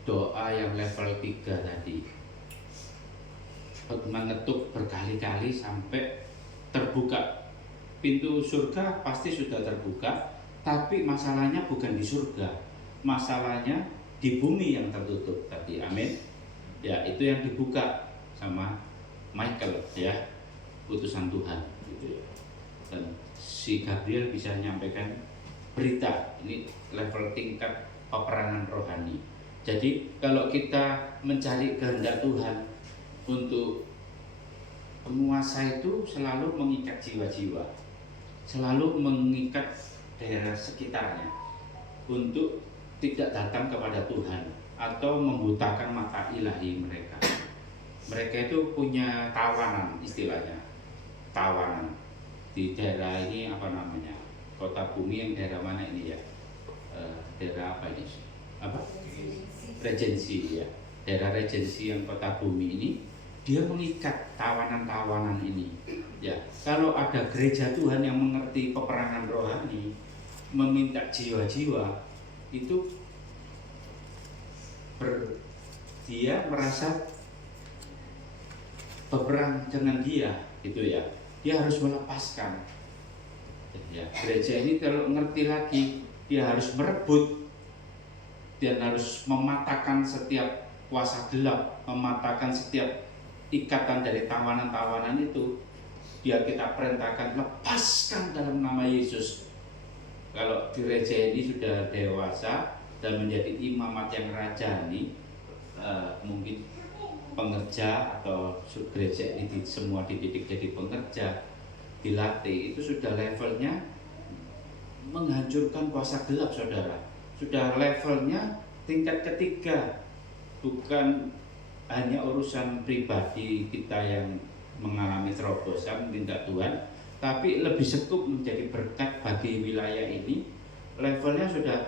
doa yang level 3 tadi. Mengetuk berkali-kali sampai terbuka. Pintu surga pasti sudah terbuka, tapi masalahnya bukan di surga. Masalahnya di bumi yang tertutup tadi. Amin. Ya, itu yang dibuka sama Michael ya, utusan Tuhan gitu ya. Dan si Gabriel bisa menyampaikan berita. Ini level tingkat peperangan rohani. Jadi kalau kita mencari kehendak Tuhan untuk penguasa itu selalu mengikat jiwa-jiwa, selalu mengikat daerah sekitarnya untuk tidak datang kepada Tuhan atau membutakan mata ilahi mereka. Mereka itu punya tawanan, istilahnya tawanan di daerah ini, apa namanya, kota bumi yang daerah mana ini ya, daerah apa ini, apa, regensi ya, daerah regensi yang kota bumi ini, dia mengikat tawanan-tawanan ini ya. Kalau ada gereja Tuhan yang mengerti peperangan rohani, meminta jiwa-jiwa itu dia merasa berperang dengan dia gitu ya. Dia harus melepaskan ya. Gereja ini kalau ngerti lagi, dia harus merebut dan harus mematahkan setiap kuasa gelap, mematahkan setiap ikatan dari tawanan-tawanan itu. Dia kita perintahkan, lepaskan dalam nama Yesus. Kalau gereja ini sudah dewasa dan menjadi imamat yang rajani, mungkin pengerja atau gereja ini semua dididik jadi pengerja, dilatih, itu sudah levelnya menghancurkan kuasa gelap, saudara. Sudah levelnya tingkat ketiga, bukan hanya urusan pribadi kita yang mengalami terobosan minta Tuhan, tapi lebih sekup menjadi berkat bagi wilayah ini. Levelnya sudah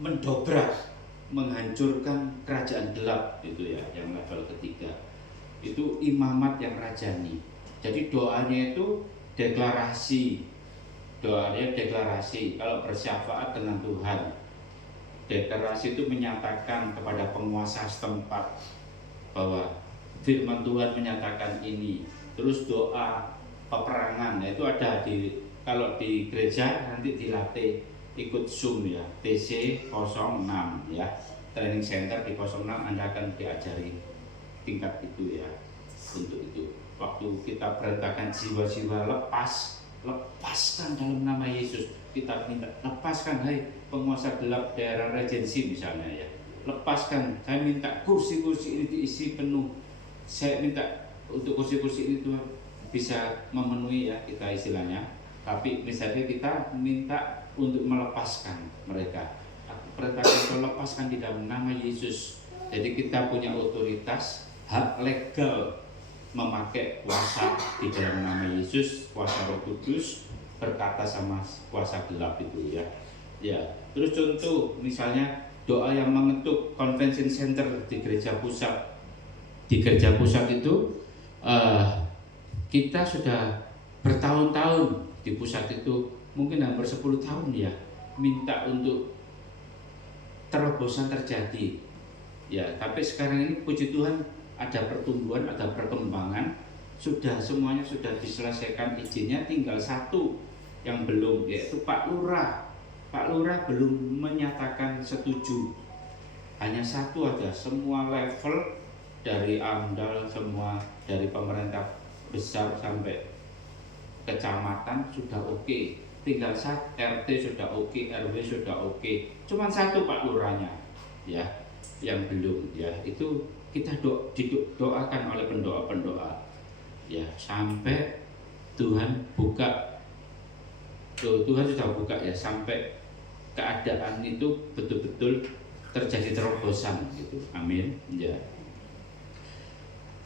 mendobrak, menghancurkan kerajaan gelap itu ya, yang level ketiga. Itu imamat yang rajani. Jadi doanya itu deklarasi. Doanya deklarasi kalau bersyafaat dengan Tuhan. Deklarasi itu menyatakan kepada penguasa setempat bahwa firman Tuhan menyatakan ini. Terus doa peperangan, itu ada di, kalau di gereja nanti dilatih ikut Zoom ya, TC 06 ya, training center di 06, Anda akan diajari tingkat itu ya. Untuk itu waktu kita perintahkan jiwa-jiwa lepaskan dalam nama Yesus, kita minta lepaskan, hai penguasa gelap daerah regensi misalnya ya, lepaskan. Saya minta kursi-kursi ini diisi penuh. Saya minta untuk kursi-kursi itu bisa memenuhi ya, kita istilahnya. Tapi misalnya kita minta untuk melepaskan mereka, aku perintahkan lepaskan di dalam nama Yesus. Jadi kita punya otoritas, hak legal memakai kuasa di dalam nama Yesus, kuasa Roh Kudus, berkata sama kuasa gelap itu ya. Ya, terus contoh misalnya doa yang mengetuk convention center di gereja pusat. Di gereja pusat itu kita sudah bertahun-tahun di pusat itu, mungkin hampir 10 tahun ya, minta untuk terobosan terjadi ya. Tapi sekarang ini puji Tuhan ada pertumbuhan, ada perkembangan, sudah semuanya sudah diselesaikan izinnya, tinggal satu yang belum, yaitu Pak Lurah. Pak Lurah belum menyatakan setuju, hanya satu aja. Semua level dari AMDAL, semua dari pemerintah besar sampai kecamatan sudah oke. Tinggal RT sudah oke, RW sudah oke. Cuman satu Pak Lurahnya ya yang belum ya. Itu kita didoakan oleh pendoa-pendoa ya, sampai Tuhan buka. Tuhan sudah buka ya, sampai keadaan itu betul-betul terjadi terobosan gitu. Amin. Ya.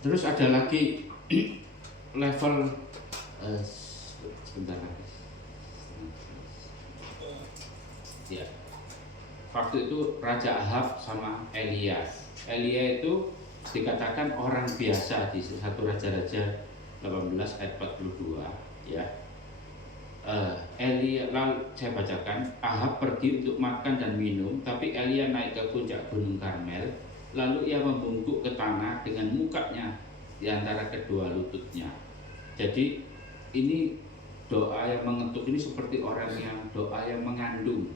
Terus ada lagi level sebentar lagi. Ya. Waktu itu Raja Ahab sama Elia. Elia itu dikatakan orang biasa di 1 Raja-Raja 18 ayat 42 ya. Elia, lalu saya bacakan, Ahab pergi untuk makan dan minum, tapi Elia naik ke puncak Gunung Karmel, lalu ia membungkuk ke tanah dengan mukanya di antara kedua lututnya. Jadi ini doa yang mengetuk ini seperti orang yang doa yang mengandung.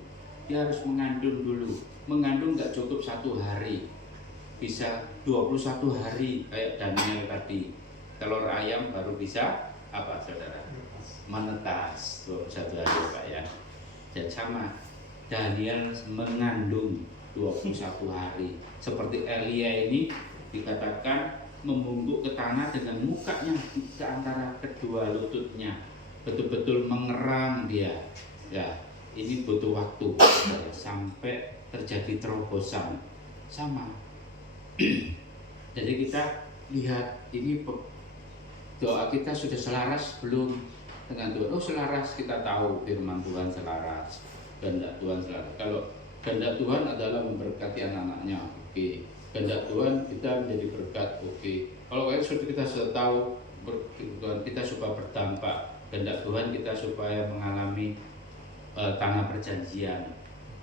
Dia harus mengandung dulu. Mengandung nggak cukup 1 hari, bisa 21 hari kayak Daniel tadi. Telur ayam baru bisa apa saudara? Menetas 21 hari Pak ya. Dan sama Daniel mengandung 21 hari. Seperti Elia ini dikatakan membungkuk ke tanah dengan mukanya ke antara kedua lututnya. Betul-betul mengerang dia. Ya, ini butuh waktu sampai terjadi terobosan. Sama. Jadi kita lihat ini doa kita sudah selaras belum dengan Tuhan. Oh selaras, kita tahu firman Tuhan selaras, kehendak Tuhan selaras. Kalau kehendak Tuhan adalah memberkati anak-anaknya, oke. Kehendak Tuhan kita menjadi berkat, oke. Kalau kita sudah tahu Tuhan kita supaya berdampak, kehendak Tuhan kita supaya mengalami tanah perjanjian,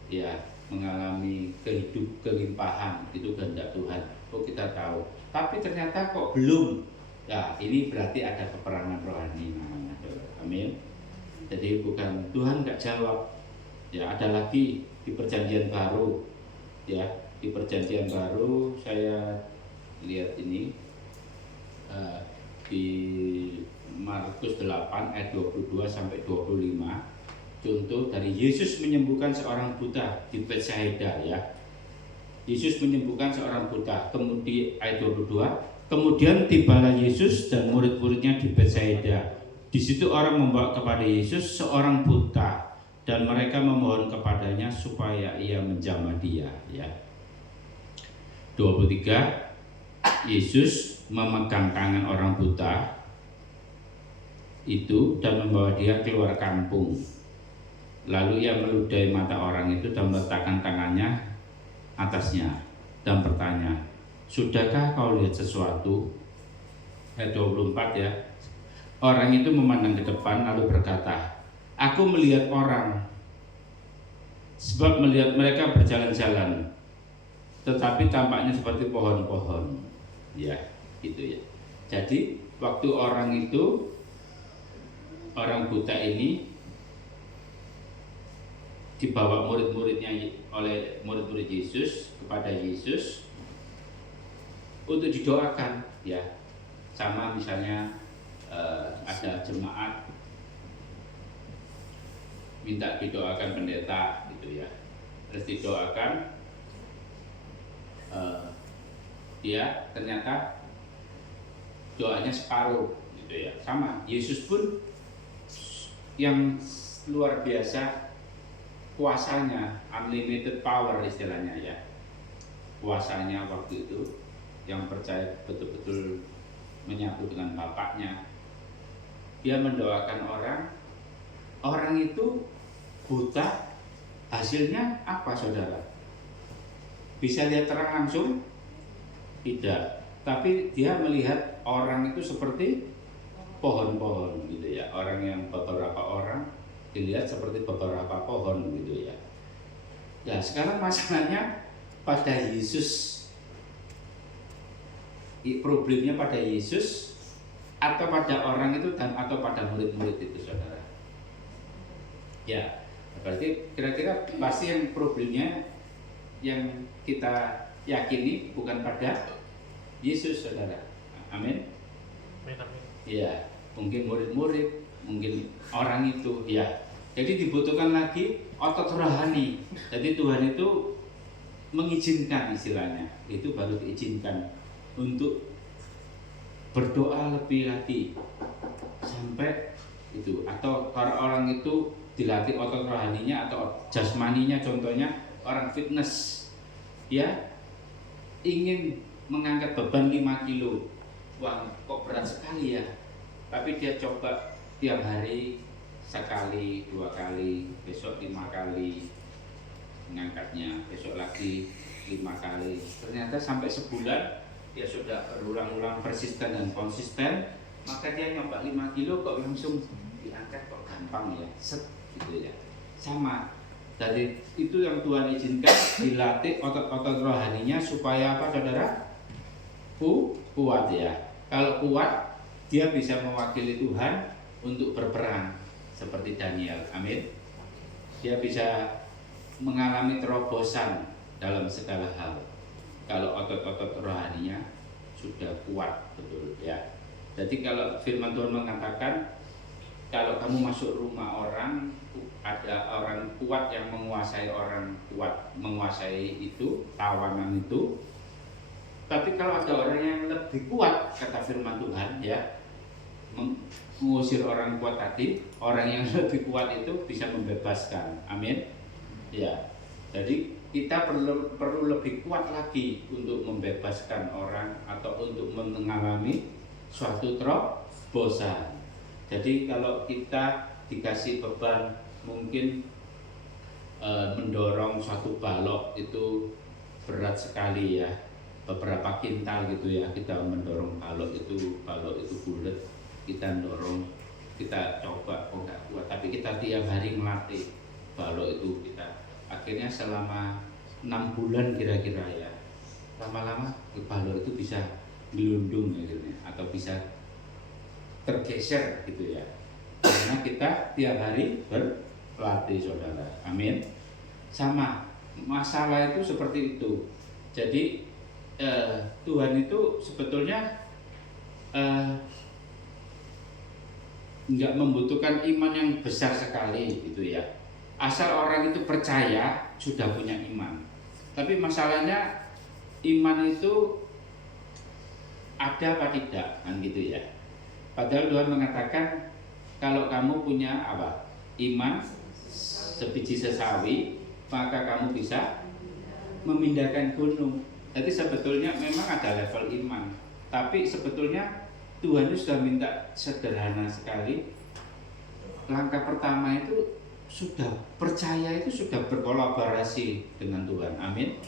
ya, mengalami kelimpahan, itu kehendak Tuhan. Oh kita tahu. Tapi ternyata kok belum. Ya, ini berarti ada peperangan rohani namanya. Amin. Jadi bukan Tuhan nggak jawab. Ya, ada lagi di perjanjian baru. Ya, di perjanjian baru saya lihat ini di Markus 8 ayat 22 sampai 25. Contoh dari Yesus menyembuhkan seorang buta di Betsaida ya. Yesus menyembuhkan seorang buta. Kemudian ayat 22, kemudian tibalah Yesus dan murid-muridnya di Betsaida. Di situ orang membawa kepada Yesus seorang buta dan mereka memohon kepadanya supaya ia menjamah dia ya. 23, Yesus memegang tangan orang buta itu dan membawa dia keluar kampung. Lalu ia meludahi mata orang itu dan meletakkan tangannya atasnya dan bertanya, sudahkah kau lihat sesuatu? Ayat 24 ya. Orang itu memandang ke depan lalu berkata, aku melihat orang, sebab melihat mereka berjalan-jalan, tetapi tampaknya seperti pohon-pohon. Ya, gitu ya. Jadi waktu orang buta ini dibawa murid-muridnya oleh murid-murid Yesus kepada Yesus untuk didoakan ya. Sama misalnya ada jemaat minta didoakan pendeta gitu ya, terus didoakan dia ternyata doanya separuh gitu ya. Sama Yesus pun yang luar biasa kuasanya, unlimited power istilahnya ya. Kuasanya waktu itu yang percaya betul-betul menyatu dengan Bapaknya. Dia mendoakan orang itu buta, hasilnya apa saudara? Bisa lihat terang langsung? Tidak. Tapi dia melihat orang itu seperti pohon-pohon gitu ya. Orang yang beberapa orang dilihat seperti beberapa pohon gitu ya. Nah sekarang masalahnya pada Yesus, problemnya pada Yesus atau pada orang itu dan atau pada murid-murid itu saudara. Ya berarti kira-kira pasti yang problemnya yang kita yakini bukan pada Yesus saudara. Amin. Ya mungkin murid-murid, mungkin orang itu ya. Jadi dibutuhkan lagi otot rohani. Jadi Tuhan itu mengizinkan istilahnya, itu baru diizinkan untuk berdoa lebih lagi sampai itu. Atau kalau orang itu dilatih otot rohaninya atau jasmaninya, contohnya orang fitness dia ingin mengangkat beban 5 kilo. Wah, kok berat sekali ya. Tapi dia coba tiap hari sekali, 2 kali, besok 5 kali mengangkatnya, besok lagi 5 kali. Ternyata sampai sebulan dia sudah berulang-ulang persisten dan konsisten, maka dia nyoba 5 kilo kok langsung diangkat, kok gampang ya, set gitu ya. Sama dari itu yang Tuhan izinkan, dilatih otot-otot rohaninya supaya apa saudara? Kuat ya. Kalau kuat, dia bisa mewakili Tuhan untuk berperang seperti Daniel. Amin. Dia bisa mengalami terobosan dalam segala hal kalau otot-otot rohaninya sudah kuat, betul ya. Jadi kalau firman Tuhan mengatakan, kalau kamu masuk rumah orang, ada orang kuat yang menguasai orang kuat, menguasai itu, tawanan itu. Tapi kalau ada orang yang lebih kuat, kata firman Tuhan ya, mengusir orang kuat tadi, orang yang lebih kuat itu bisa membebaskan. Amin. Ya, jadi kita perlu lebih kuat lagi untuk membebaskan orang atau untuk mengalami suatu terobosan. Jadi kalau kita dikasih beban, mungkin mendorong suatu balok itu berat sekali ya, beberapa kintal gitu ya. Kita mendorong balok itu bulat, kita dorong, kita coba, kok nggak kuat, tapi kita tiap hari melatih balok itu kita. Akhirnya selama 6 bulan kira-kira ya, lama-lama balok itu bisa gelundung akhirnya, atau bisa tergeser gitu ya, karena kita tiap hari berlatih saudara. Amin. Sama masalah itu seperti itu. Jadi Tuhan itu sebetulnya nggak membutuhkan iman yang besar sekali gitu ya. Asal orang itu percaya, sudah punya iman. Tapi masalahnya iman itu ada apa tidak, kan gitu ya. Padahal Tuhan mengatakan kalau kamu punya apa? Iman sebiji sesawi, maka kamu bisa memindahkan gunung. Jadi sebetulnya memang ada level iman, tapi sebetulnya Tuhan itu sudah minta sederhana sekali. Langkah pertama itu sudah percaya, itu sudah berkolaborasi dengan Tuhan. Amin.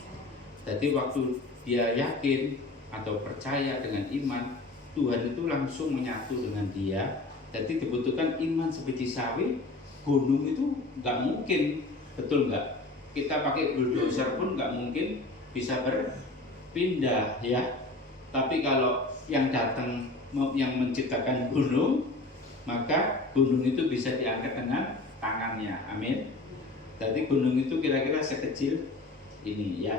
Jadi waktu dia yakin atau percaya dengan iman, Tuhan itu langsung menyatu dengan dia. Jadi dibutuhkan iman sebiji sawi. Gunung itu nggak mungkin, betul nggak? Kita pakai bulldozer pun nggak mungkin bisa berpindah ya. Tapi kalau yang datang, yang menciptakan gunung, maka gunung itu bisa diangkat dengan tangannya. Amin. Jadi gunung itu kira-kira sekecil ini ya,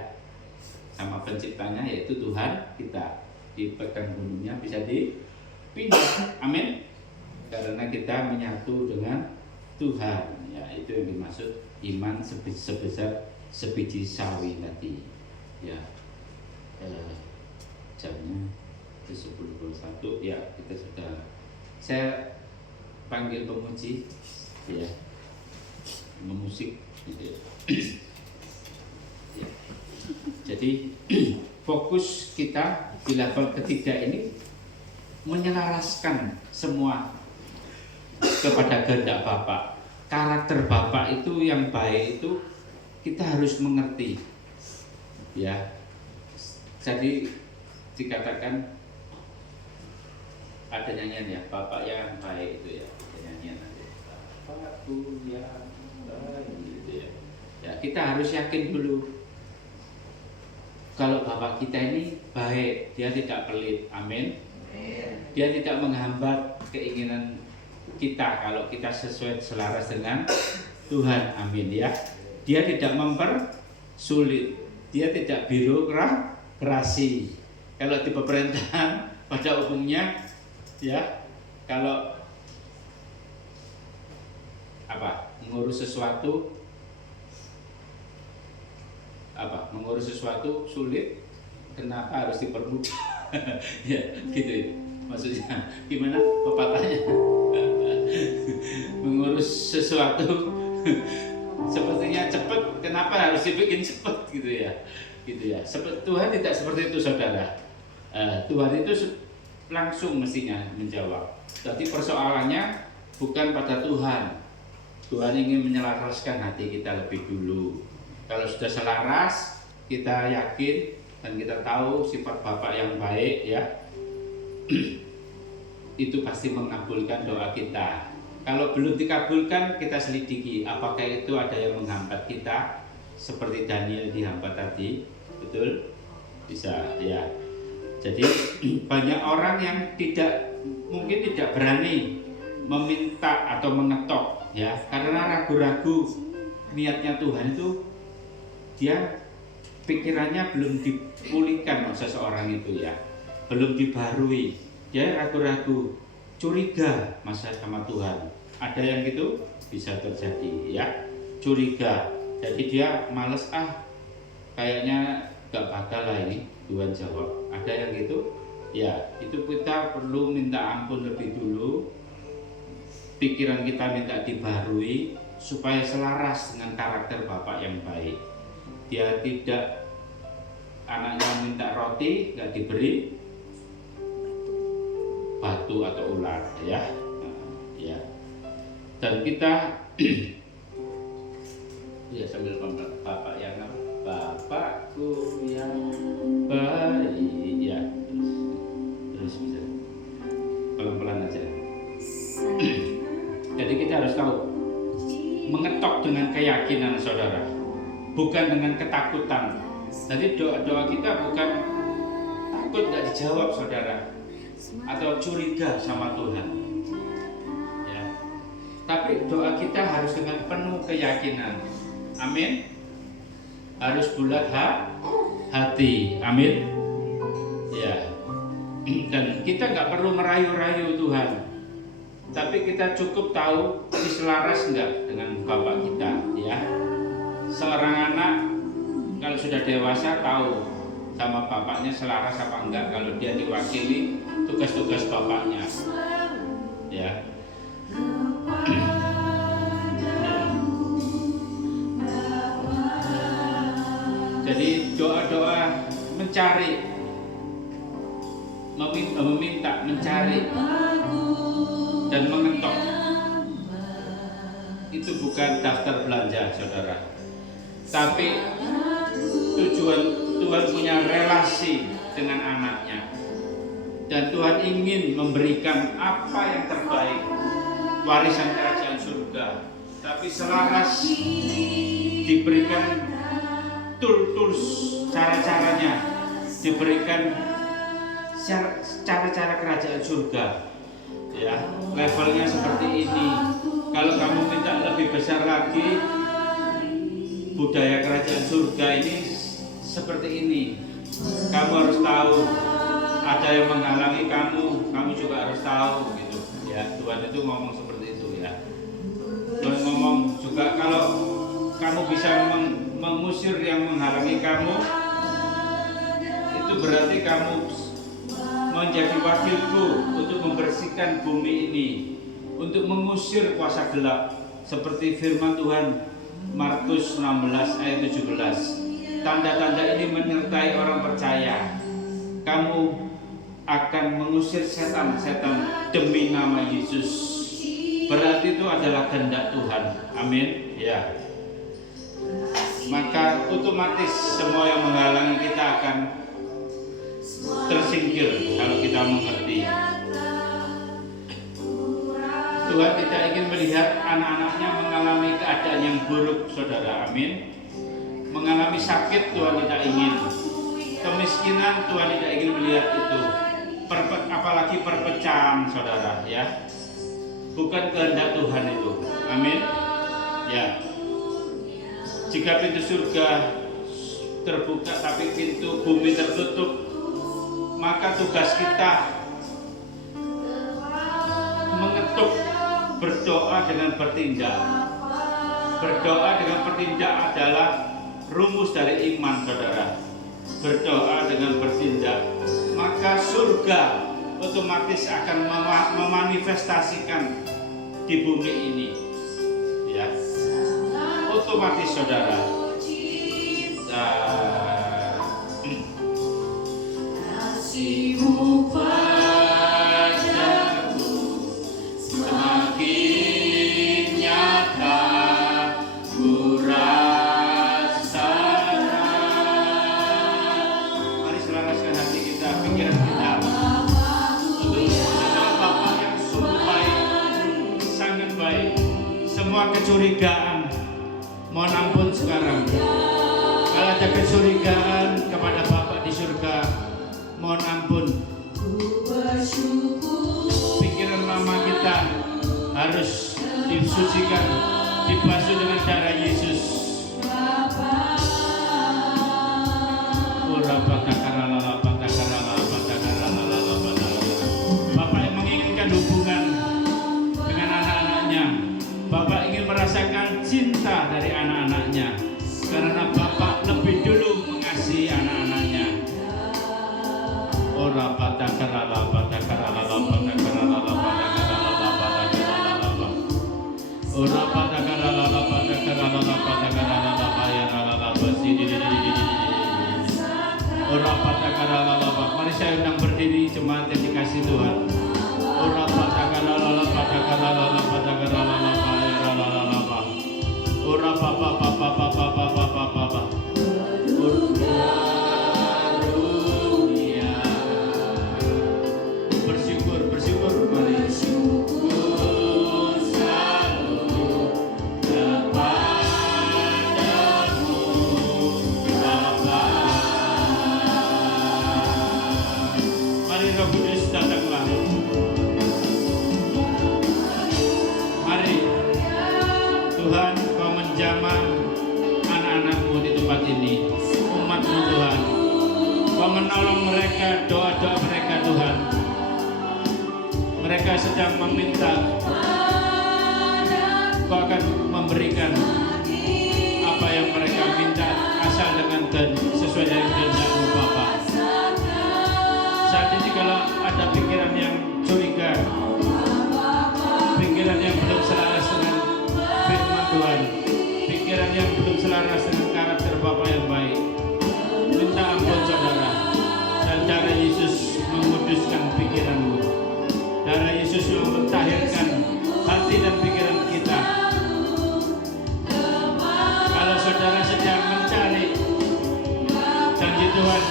sama penciptanya yaitu Tuhan kita. Dipegang gunungnya bisa dipindah. Amin. Karena kita menyatu dengan Tuhan ya, itu yang dimaksud iman sebesar sebiji sawi tadi ya. Jamnya 10:21 ya, kita sudah. Saya panggil pemuji ya, memusik gitu ya. Jadi fokus kita di level ketiga ini menyelaraskan semua kepada kehendak Bapa. Karakter Bapa itu yang baik itu kita harus mengerti ya. Jadi dikatakan ada nyanyian ya, Bapak yang baik itu ya, ada nyanyian nanti. Bapakku yang baik gitu ya. Ya, kita harus yakin dulu kalau Bapak kita ini baik, dia tidak pelit. Amin. Dia tidak menghambat keinginan kita kalau kita sesuai selaras dengan Tuhan. Amin ya. Dia tidak mempersulit, dia tidak birokrasi. Kalau di pemerintahan pada umumnya ya, kalau apa mengurus sesuatu sulit, kenapa harus dipermudah? Ya gitu ya. Maksudnya gimana pepatahnya? Mengurus sesuatu sepertinya cepat, kenapa harus dibikin cepat gitu ya. gitu ya. Tuhan tidak seperti itu, saudara. Tuhan itu langsung mestinya menjawab. Jadi persoalannya bukan pada Tuhan. Tuhan ingin menyelaraskan hati kita lebih dulu. Kalau sudah selaras, kita yakin dan kita tahu sifat Bapa yang baik ya, itu pasti mengabulkan doa kita. Kalau belum dikabulkan, kita selidiki apakah itu ada yang menghambat kita, seperti Daniel dihambat tadi, betul? Bisa ya. Jadi banyak orang yang mungkin tidak berani meminta atau mengetok ya, karena ragu-ragu niatnya Tuhan itu, dia pikirannya belum dipulihkan oleh seseorang itu ya, belum dibarui, dia ragu-ragu, curiga masa sama Tuhan. Ada yang gitu bisa terjadi ya, curiga. Jadi dia males, kayaknya gak bakal lah ini Tuhan jawab. Ada yang gitu ya, itu kita perlu minta ampun lebih dulu, pikiran kita minta dibarui supaya selaras dengan karakter Bapak yang baik. Dia tidak, anaknya minta roti nggak diberi batu atau ular ya. Ya. Dan kita ya sambil Bapak yang Bapakku yang baik ya, terus bisa pelan-pelan aja. Jadi kita harus tahu, mengetok dengan keyakinan saudara, bukan dengan ketakutan. Jadi doa-doa kita bukan takut nggak dijawab saudara, atau curiga sama Tuhan ya. Tapi doa kita harus dengan penuh keyakinan. Amin. Harus bulat hati. Amin. Ya. Dan kita nggak perlu merayu-rayu Tuhan, tapi kita cukup tahu ini selaras enggak dengan Bapak kita ya. Seorang anak kalau sudah dewasa tahu sama bapaknya selaras apa enggak kalau dia diwakili tugas-tugas bapaknya ya. Jadi doa-doa mencari, meminta, mencari dan mengetok itu bukan daftar belanja saudara, tapi tujuan Tuhan punya relasi dengan anaknya, dan Tuhan ingin memberikan apa yang terbaik, warisan kerajaan surga, tapi selaras diberikan tools, cara-caranya, diberikan cara-cara kerajaan surga ya, levelnya seperti ini. Kalau kamu minta lebih besar lagi, budaya kerajaan surga ini seperti ini. Kamu harus tahu, ada yang menghalangi kamu juga harus tahu gitu ya. Tuhan itu ngomong seperti itu ya. Tuhan ngomong juga, kalau kamu bisa mengusir yang menghalangi kamu, itu berarti kamu menjadi wakilku untuk membersihkan bumi ini, untuk mengusir kuasa gelap, seperti firman Tuhan Markus 16 ayat 17. Tanda-tanda ini menyertai orang percaya. Kamu akan mengusir setan-setan demi nama Yesus. Berarti itu adalah kehendak Tuhan. Amin. Ya. Maka otomatis semua yang menghalangi kita akan tersingkir kalau kita mengerti. Tuhan tidak ingin melihat anak-anaknya mengalami keadaan yang buruk, saudara. Amin. Mengalami sakit Tuhan tidak ingin. Kemiskinan Tuhan tidak ingin melihat itu. Apalagi perpecahan, saudara, ya. Bukan kehendak Tuhan itu. Amin. Ya. Jika pintu surga terbuka tapi pintu bumi tertutup, maka tugas kita mengetuk, berdoa dengan bertindak. Berdoa dengan bertindak adalah rumus dari iman, saudara. Berdoa dengan bertindak, maka surga otomatis akan memanifestasikan di bumi ini, ya. Otomatis, saudara. kecurigaan, mohon ampun sekarang. Kalau ada kecurigaan kepada Bapa di surga, mohon ampun. Pikiran lama kita harus disucikan, dibasuh dengan darah Yesus. Bapak yang menginginkan hubungan dengan anak-anaknya, Bapak ingin merasakan cinta dari anak-anaknya, karena Bapak lebih dulu mengasihi anak-anaknya. Mari saya undang berdiri jemaat yang dikasih Tuhan. Bersyukur mari. Mari Roh Kudus datanglah. Mari Tuhan, Kau menjamah anak-anak-Mu di tempat ini, umat-Mu Tuhan. Kau menolong mereka, doa-doa mereka Tuhan. Mereka sedang meminta, Kau akan memberikan apa yang mereka minta, asal dengan sesuai dengan kehendak-Mu Bapa. Saat ini kalau ada pikiran yang curiga, pikiran yang belum selaras dengan firman Tuhan, pikiran yang belum selaras dengan karakter Bapa yang baik, minta ampun saudara, dan darah Yesus menguduskan pikiranmu. Darah Yesus yang mentahirkan hati dan pikiran kita. Kalau saudara sedang mencari janji Tuhan,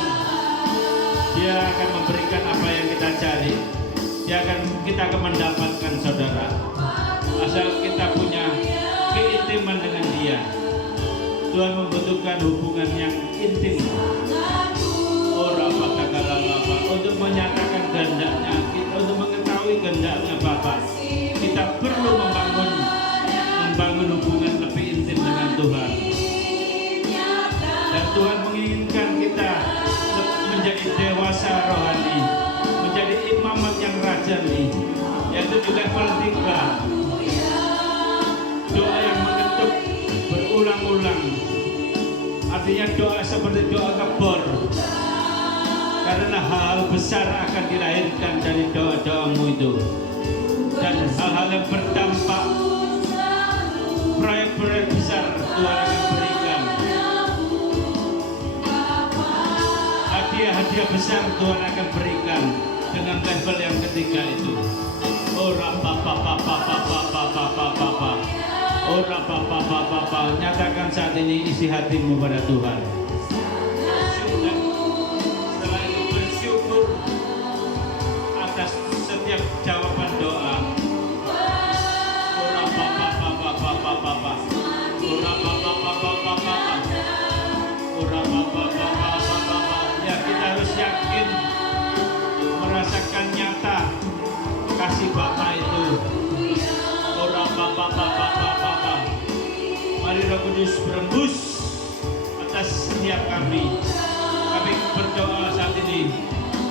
Dia akan memberikan apa yang kita cari. Kita akan mendapatkan saudara, asal kita punya keintiman dengan Dia. Tuhan membutuhkan hubungan yang intim. Untuk menyatakan kehendak-Nya, untuk mengetahui kehendak-Nya Bapa, kita perlu membangun hubungan lebih intim dengan Tuhan. Dan Tuhan menginginkan kita menjadi dewasa rohani, menjadi imamat yang rajani, yaitu di level 3. Doa yang mengetuk berulang-ulang, artinya doa seperti doa kebor, karena hal-hal besar akan dilahirkan dari doa-doamu itu, dan hal-hal yang berdampak, proyek-proyek besar Tuhan akan berikan. Hadiah besar Tuhan akan berikan dengan level yang ketiga itu. Nyatakan saat ini isi hatimu pada Tuhan. Setelah itu bersyukur atas setiap jawaban doa. Ya, kita harus yakin merasakan nyata kasih Bapa itu. Mari Roh Kudus berembus atas setiap kami. Kami berdoa saat ini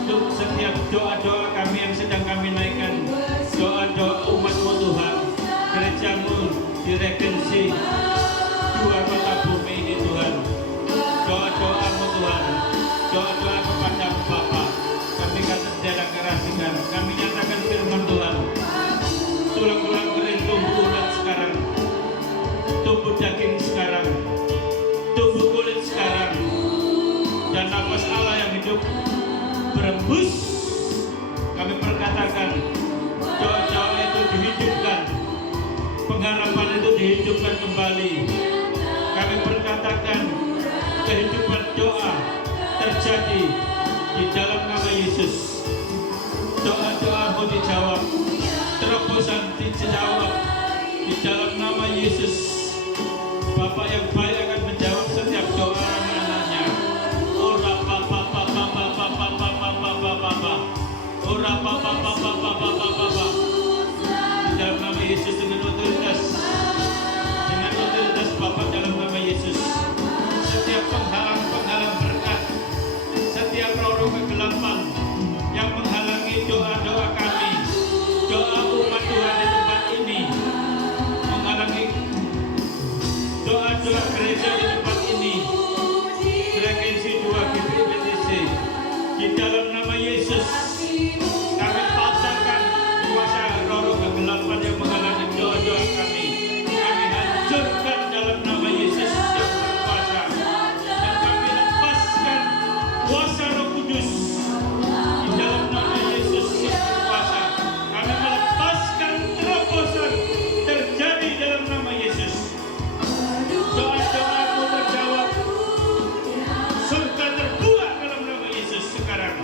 untuk setiap doa-doa kami yang sedang kami naikkan, doa-doa umat-Mu Tuhan, gereja-Mu di Regensi 2 Kota Bumi ini Tuhan. Doa-doa-Mu Tuhan, doa-doa kepada Bapa, kami kata tidak kerasikan, kami nyatakan firman Tuhan. Tulang-tulang kering tumbuh urat sekarang, tumbuh daging sekarang, tumbuh kulit sekarang, dan nafas Allah yang hidup berembus. Kami perkatakan doa-doa itu dihidupkan, pengharapan itu dihidupkan kembali. Kami perkatakan kehidupan doa terjadi di dalam nama Yesus. Doa-doamu dijawab, terobosan dijawab di dalam nama Yesus. Bapak yang baik akan menjawab setiap doa anak-anaknya. Ora papa papa papa papa papa papa. Ora papa papa papa papa. Di dalam nama Yesus dengan otoritas Bapak dalam nama Yesus. Setiap penghalang berkat, setiap roh kegelapan yang menghalangi doa-doa kami, doa umat Tuhan di tempat ini, menghalangi doa-doa gereja di tempat ini, Frekuensi 2 GPIBTC, di dalam nama Yesus kami patahkan kuasa roh kegelapan yang menghalangi doa-doa kami. Kami hancurkan dalam nama Yesus yang berkuasa, dan kami lepaskan kuasa Roh Kudus di dalam nama Yesus yang berkuasa. Kami melepaskan terobosan terjadi dalam nama Yesus. Doa-doamu terjawab, surga terbuka dalam nama Yesus sekarang.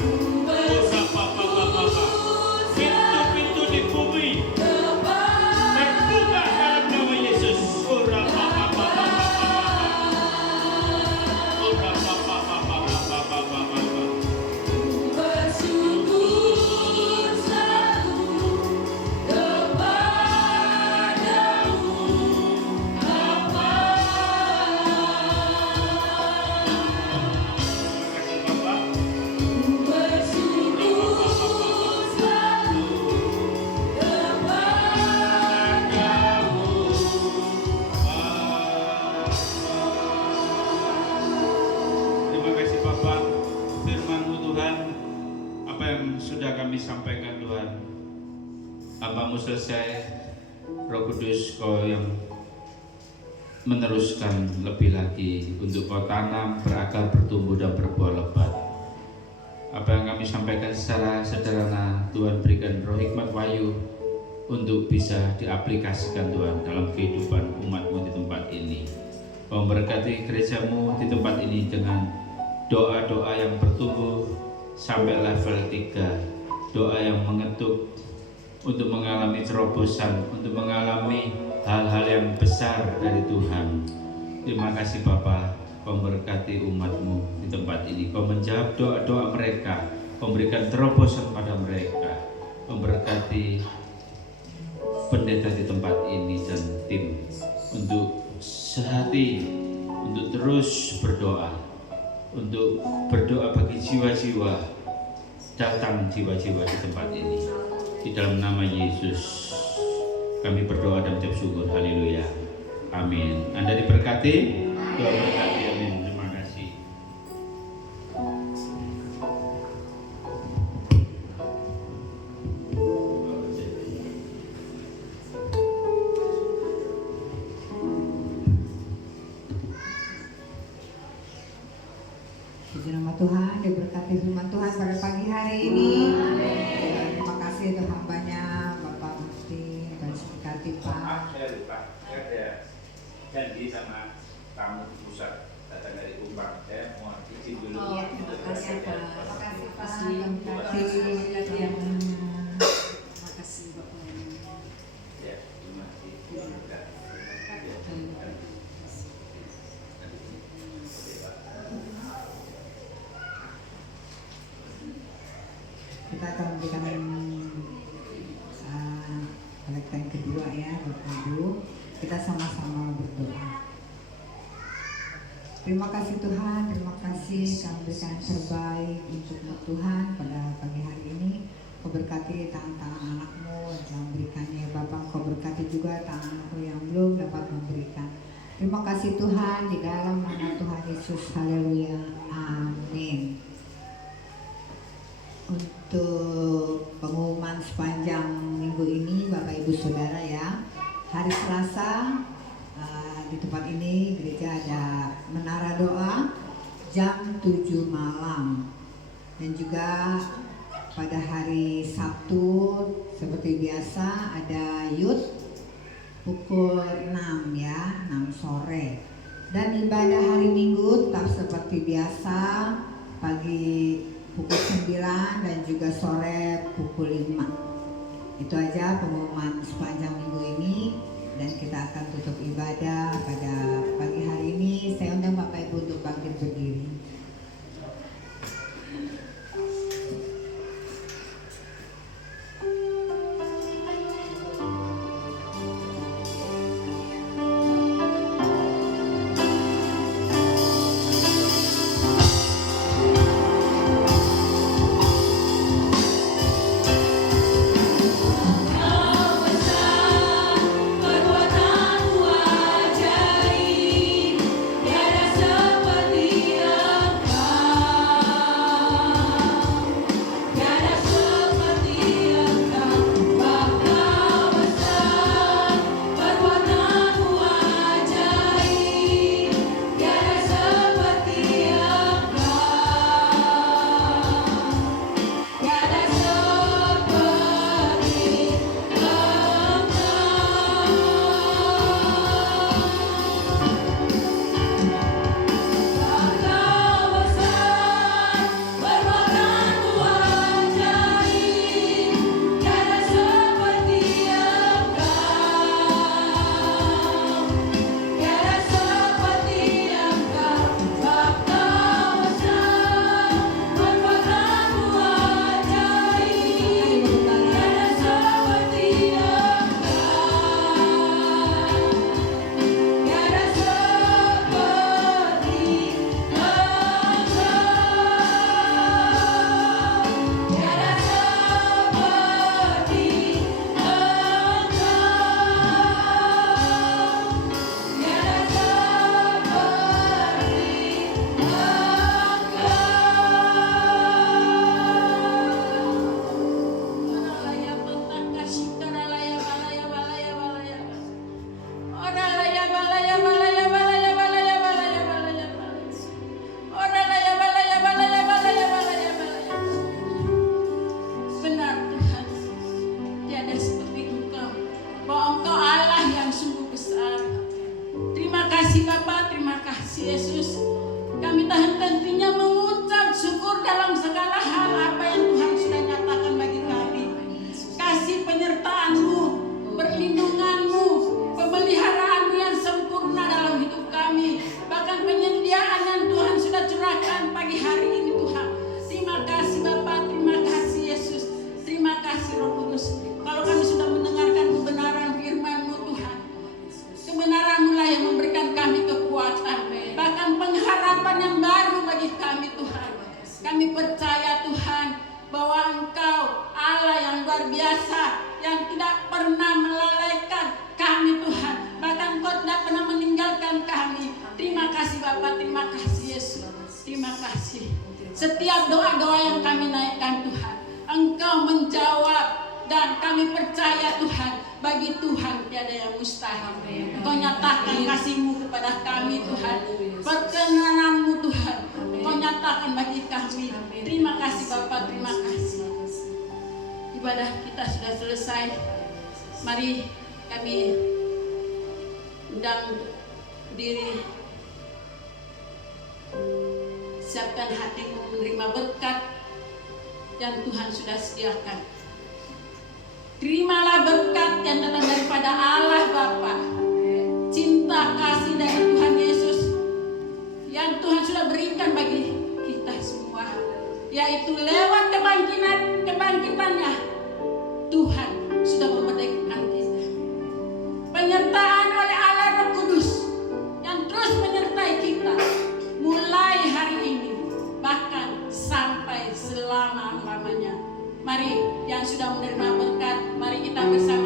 Pintu-pintu di bumi terbuka dalam nama Yesus. Bersyukur selalu kepadamu, Bapa. Bersyukur selalu Terima kasih Bapak, firman-Mu Tuhan, apa yang sudah kami sampaikan Tuhan, apa-Mu selesai, Roh Kudus Kau yang meneruskan lebih lagi untuk Kau tanam, berakar, bertumbuh dan berbuah lebat. Apa yang kami sampaikan secara sederhana, Tuhan berikan roh hikmat wahyu untuk bisa diaplikasikan Tuhan dalam kehidupan umat-Mu di tempat ini. Kau memberkati gereja-Mu di tempat ini dengan doa-doa yang bertumbuh sampai level 3, doa yang mengetuk untuk mengalami terobosan, untuk mengalami hal-hal yang besar dari Tuhan. Terima kasih Bapa, Kau memberkati umat-Mu di tempat ini. Kau menjawab doa-doa mereka, Kau memberikan terobosan pada mereka, memberkati pendeta di tempat ini dan tim untuk sehati, untuk terus berdoa, untuk berdoa bagi jiwa-jiwa, datang jiwa-jiwa di tempat ini. Di dalam nama Yesus kami berdoa dan mengucap syukur. Haleluya. Amin. Anda diberkati, Tuhan berkati. Amin. Terima kasih. Puji nama Tuhan, diberkati firman Tuhan pada pagi hari ini. Terima kasih untuk hambanya Bapak Mufti dan diberkati Pak. Saya lupa, saya ada janji sama tamu pusat datang dari Umpang. Saya mau izin dulu. Terima kasih Pak. Terima kasih Pak. Terima Makasih Bapak. Ya, terima kasih. Kita akan memberikan kolekta yang kedua ya Bapak Ibu. Kita sama-sama berdoa. Terima kasih Tuhan, terima kasih kami berikan yang terbaik untuk Tuhan pada pagi hari ini. Kau berkati tangan-tangan anakmu yang telah memberikannya Bapak. Kau berkati juga tangan-anakmu yang belum dapat memberikan. Terima kasih Tuhan, di dalam nama Tuhan Yesus. Haleluya. Amin. Untuk pengumuman sepanjang minggu ini Bapak Ibu Saudara ya, hari Selasa di tempat ini gereja ada menara doa jam 7 malam, dan juga pada hari Sabtu seperti biasa ada youth pukul 6 ya, 6 sore, dan ibadah hari Minggu tetap seperti biasa pagi pukul 9 dan juga sore pukul 5. Itu aja pengumuman sepanjang minggu ini. dan kita akan tutup ibadah pada pagi hari ini. Saya undang Bapak Ibu untuk bangkit berdiri. Perbuatanmu ajaib, tiada seperti luar biasa yang tidak pernah melalaikan kami Tuhan. Bahkan Kau tidak pernah meninggalkan kami. Terima kasih Bapak, terima kasih Yesus. Terima kasih. Setiap doa-doa yang kami naikkan Tuhan, Engkau menjawab dan kami percaya Tuhan, bagi Tuhan tiada yang mustahil. Engkau nyatakan kasih-Mu kepada kami Tuhan, perkenanan-Mu Tuhan, Engkau nyatakan bagi kami. Terima kasih Bapak, terima kasih. Ibadah kita sudah selesai. Mari kami undang diri, siapkan hatimu menerima berkat yang Tuhan sudah sediakan. Terimalah berkat yang datang daripada Allah Bapa, cinta kasih dari Tuhan Yesus yang Tuhan sudah berikan bagi kita semua, yaitu lewat kebangkitannya Tuhan sudah memerdekakan kita. Penyertaan oleh Allah Roh Kudus yang terus menyertai kita mulai hari ini bahkan sampai selama-lamanya. Mari yang sudah menerima berkat, mari kita bersama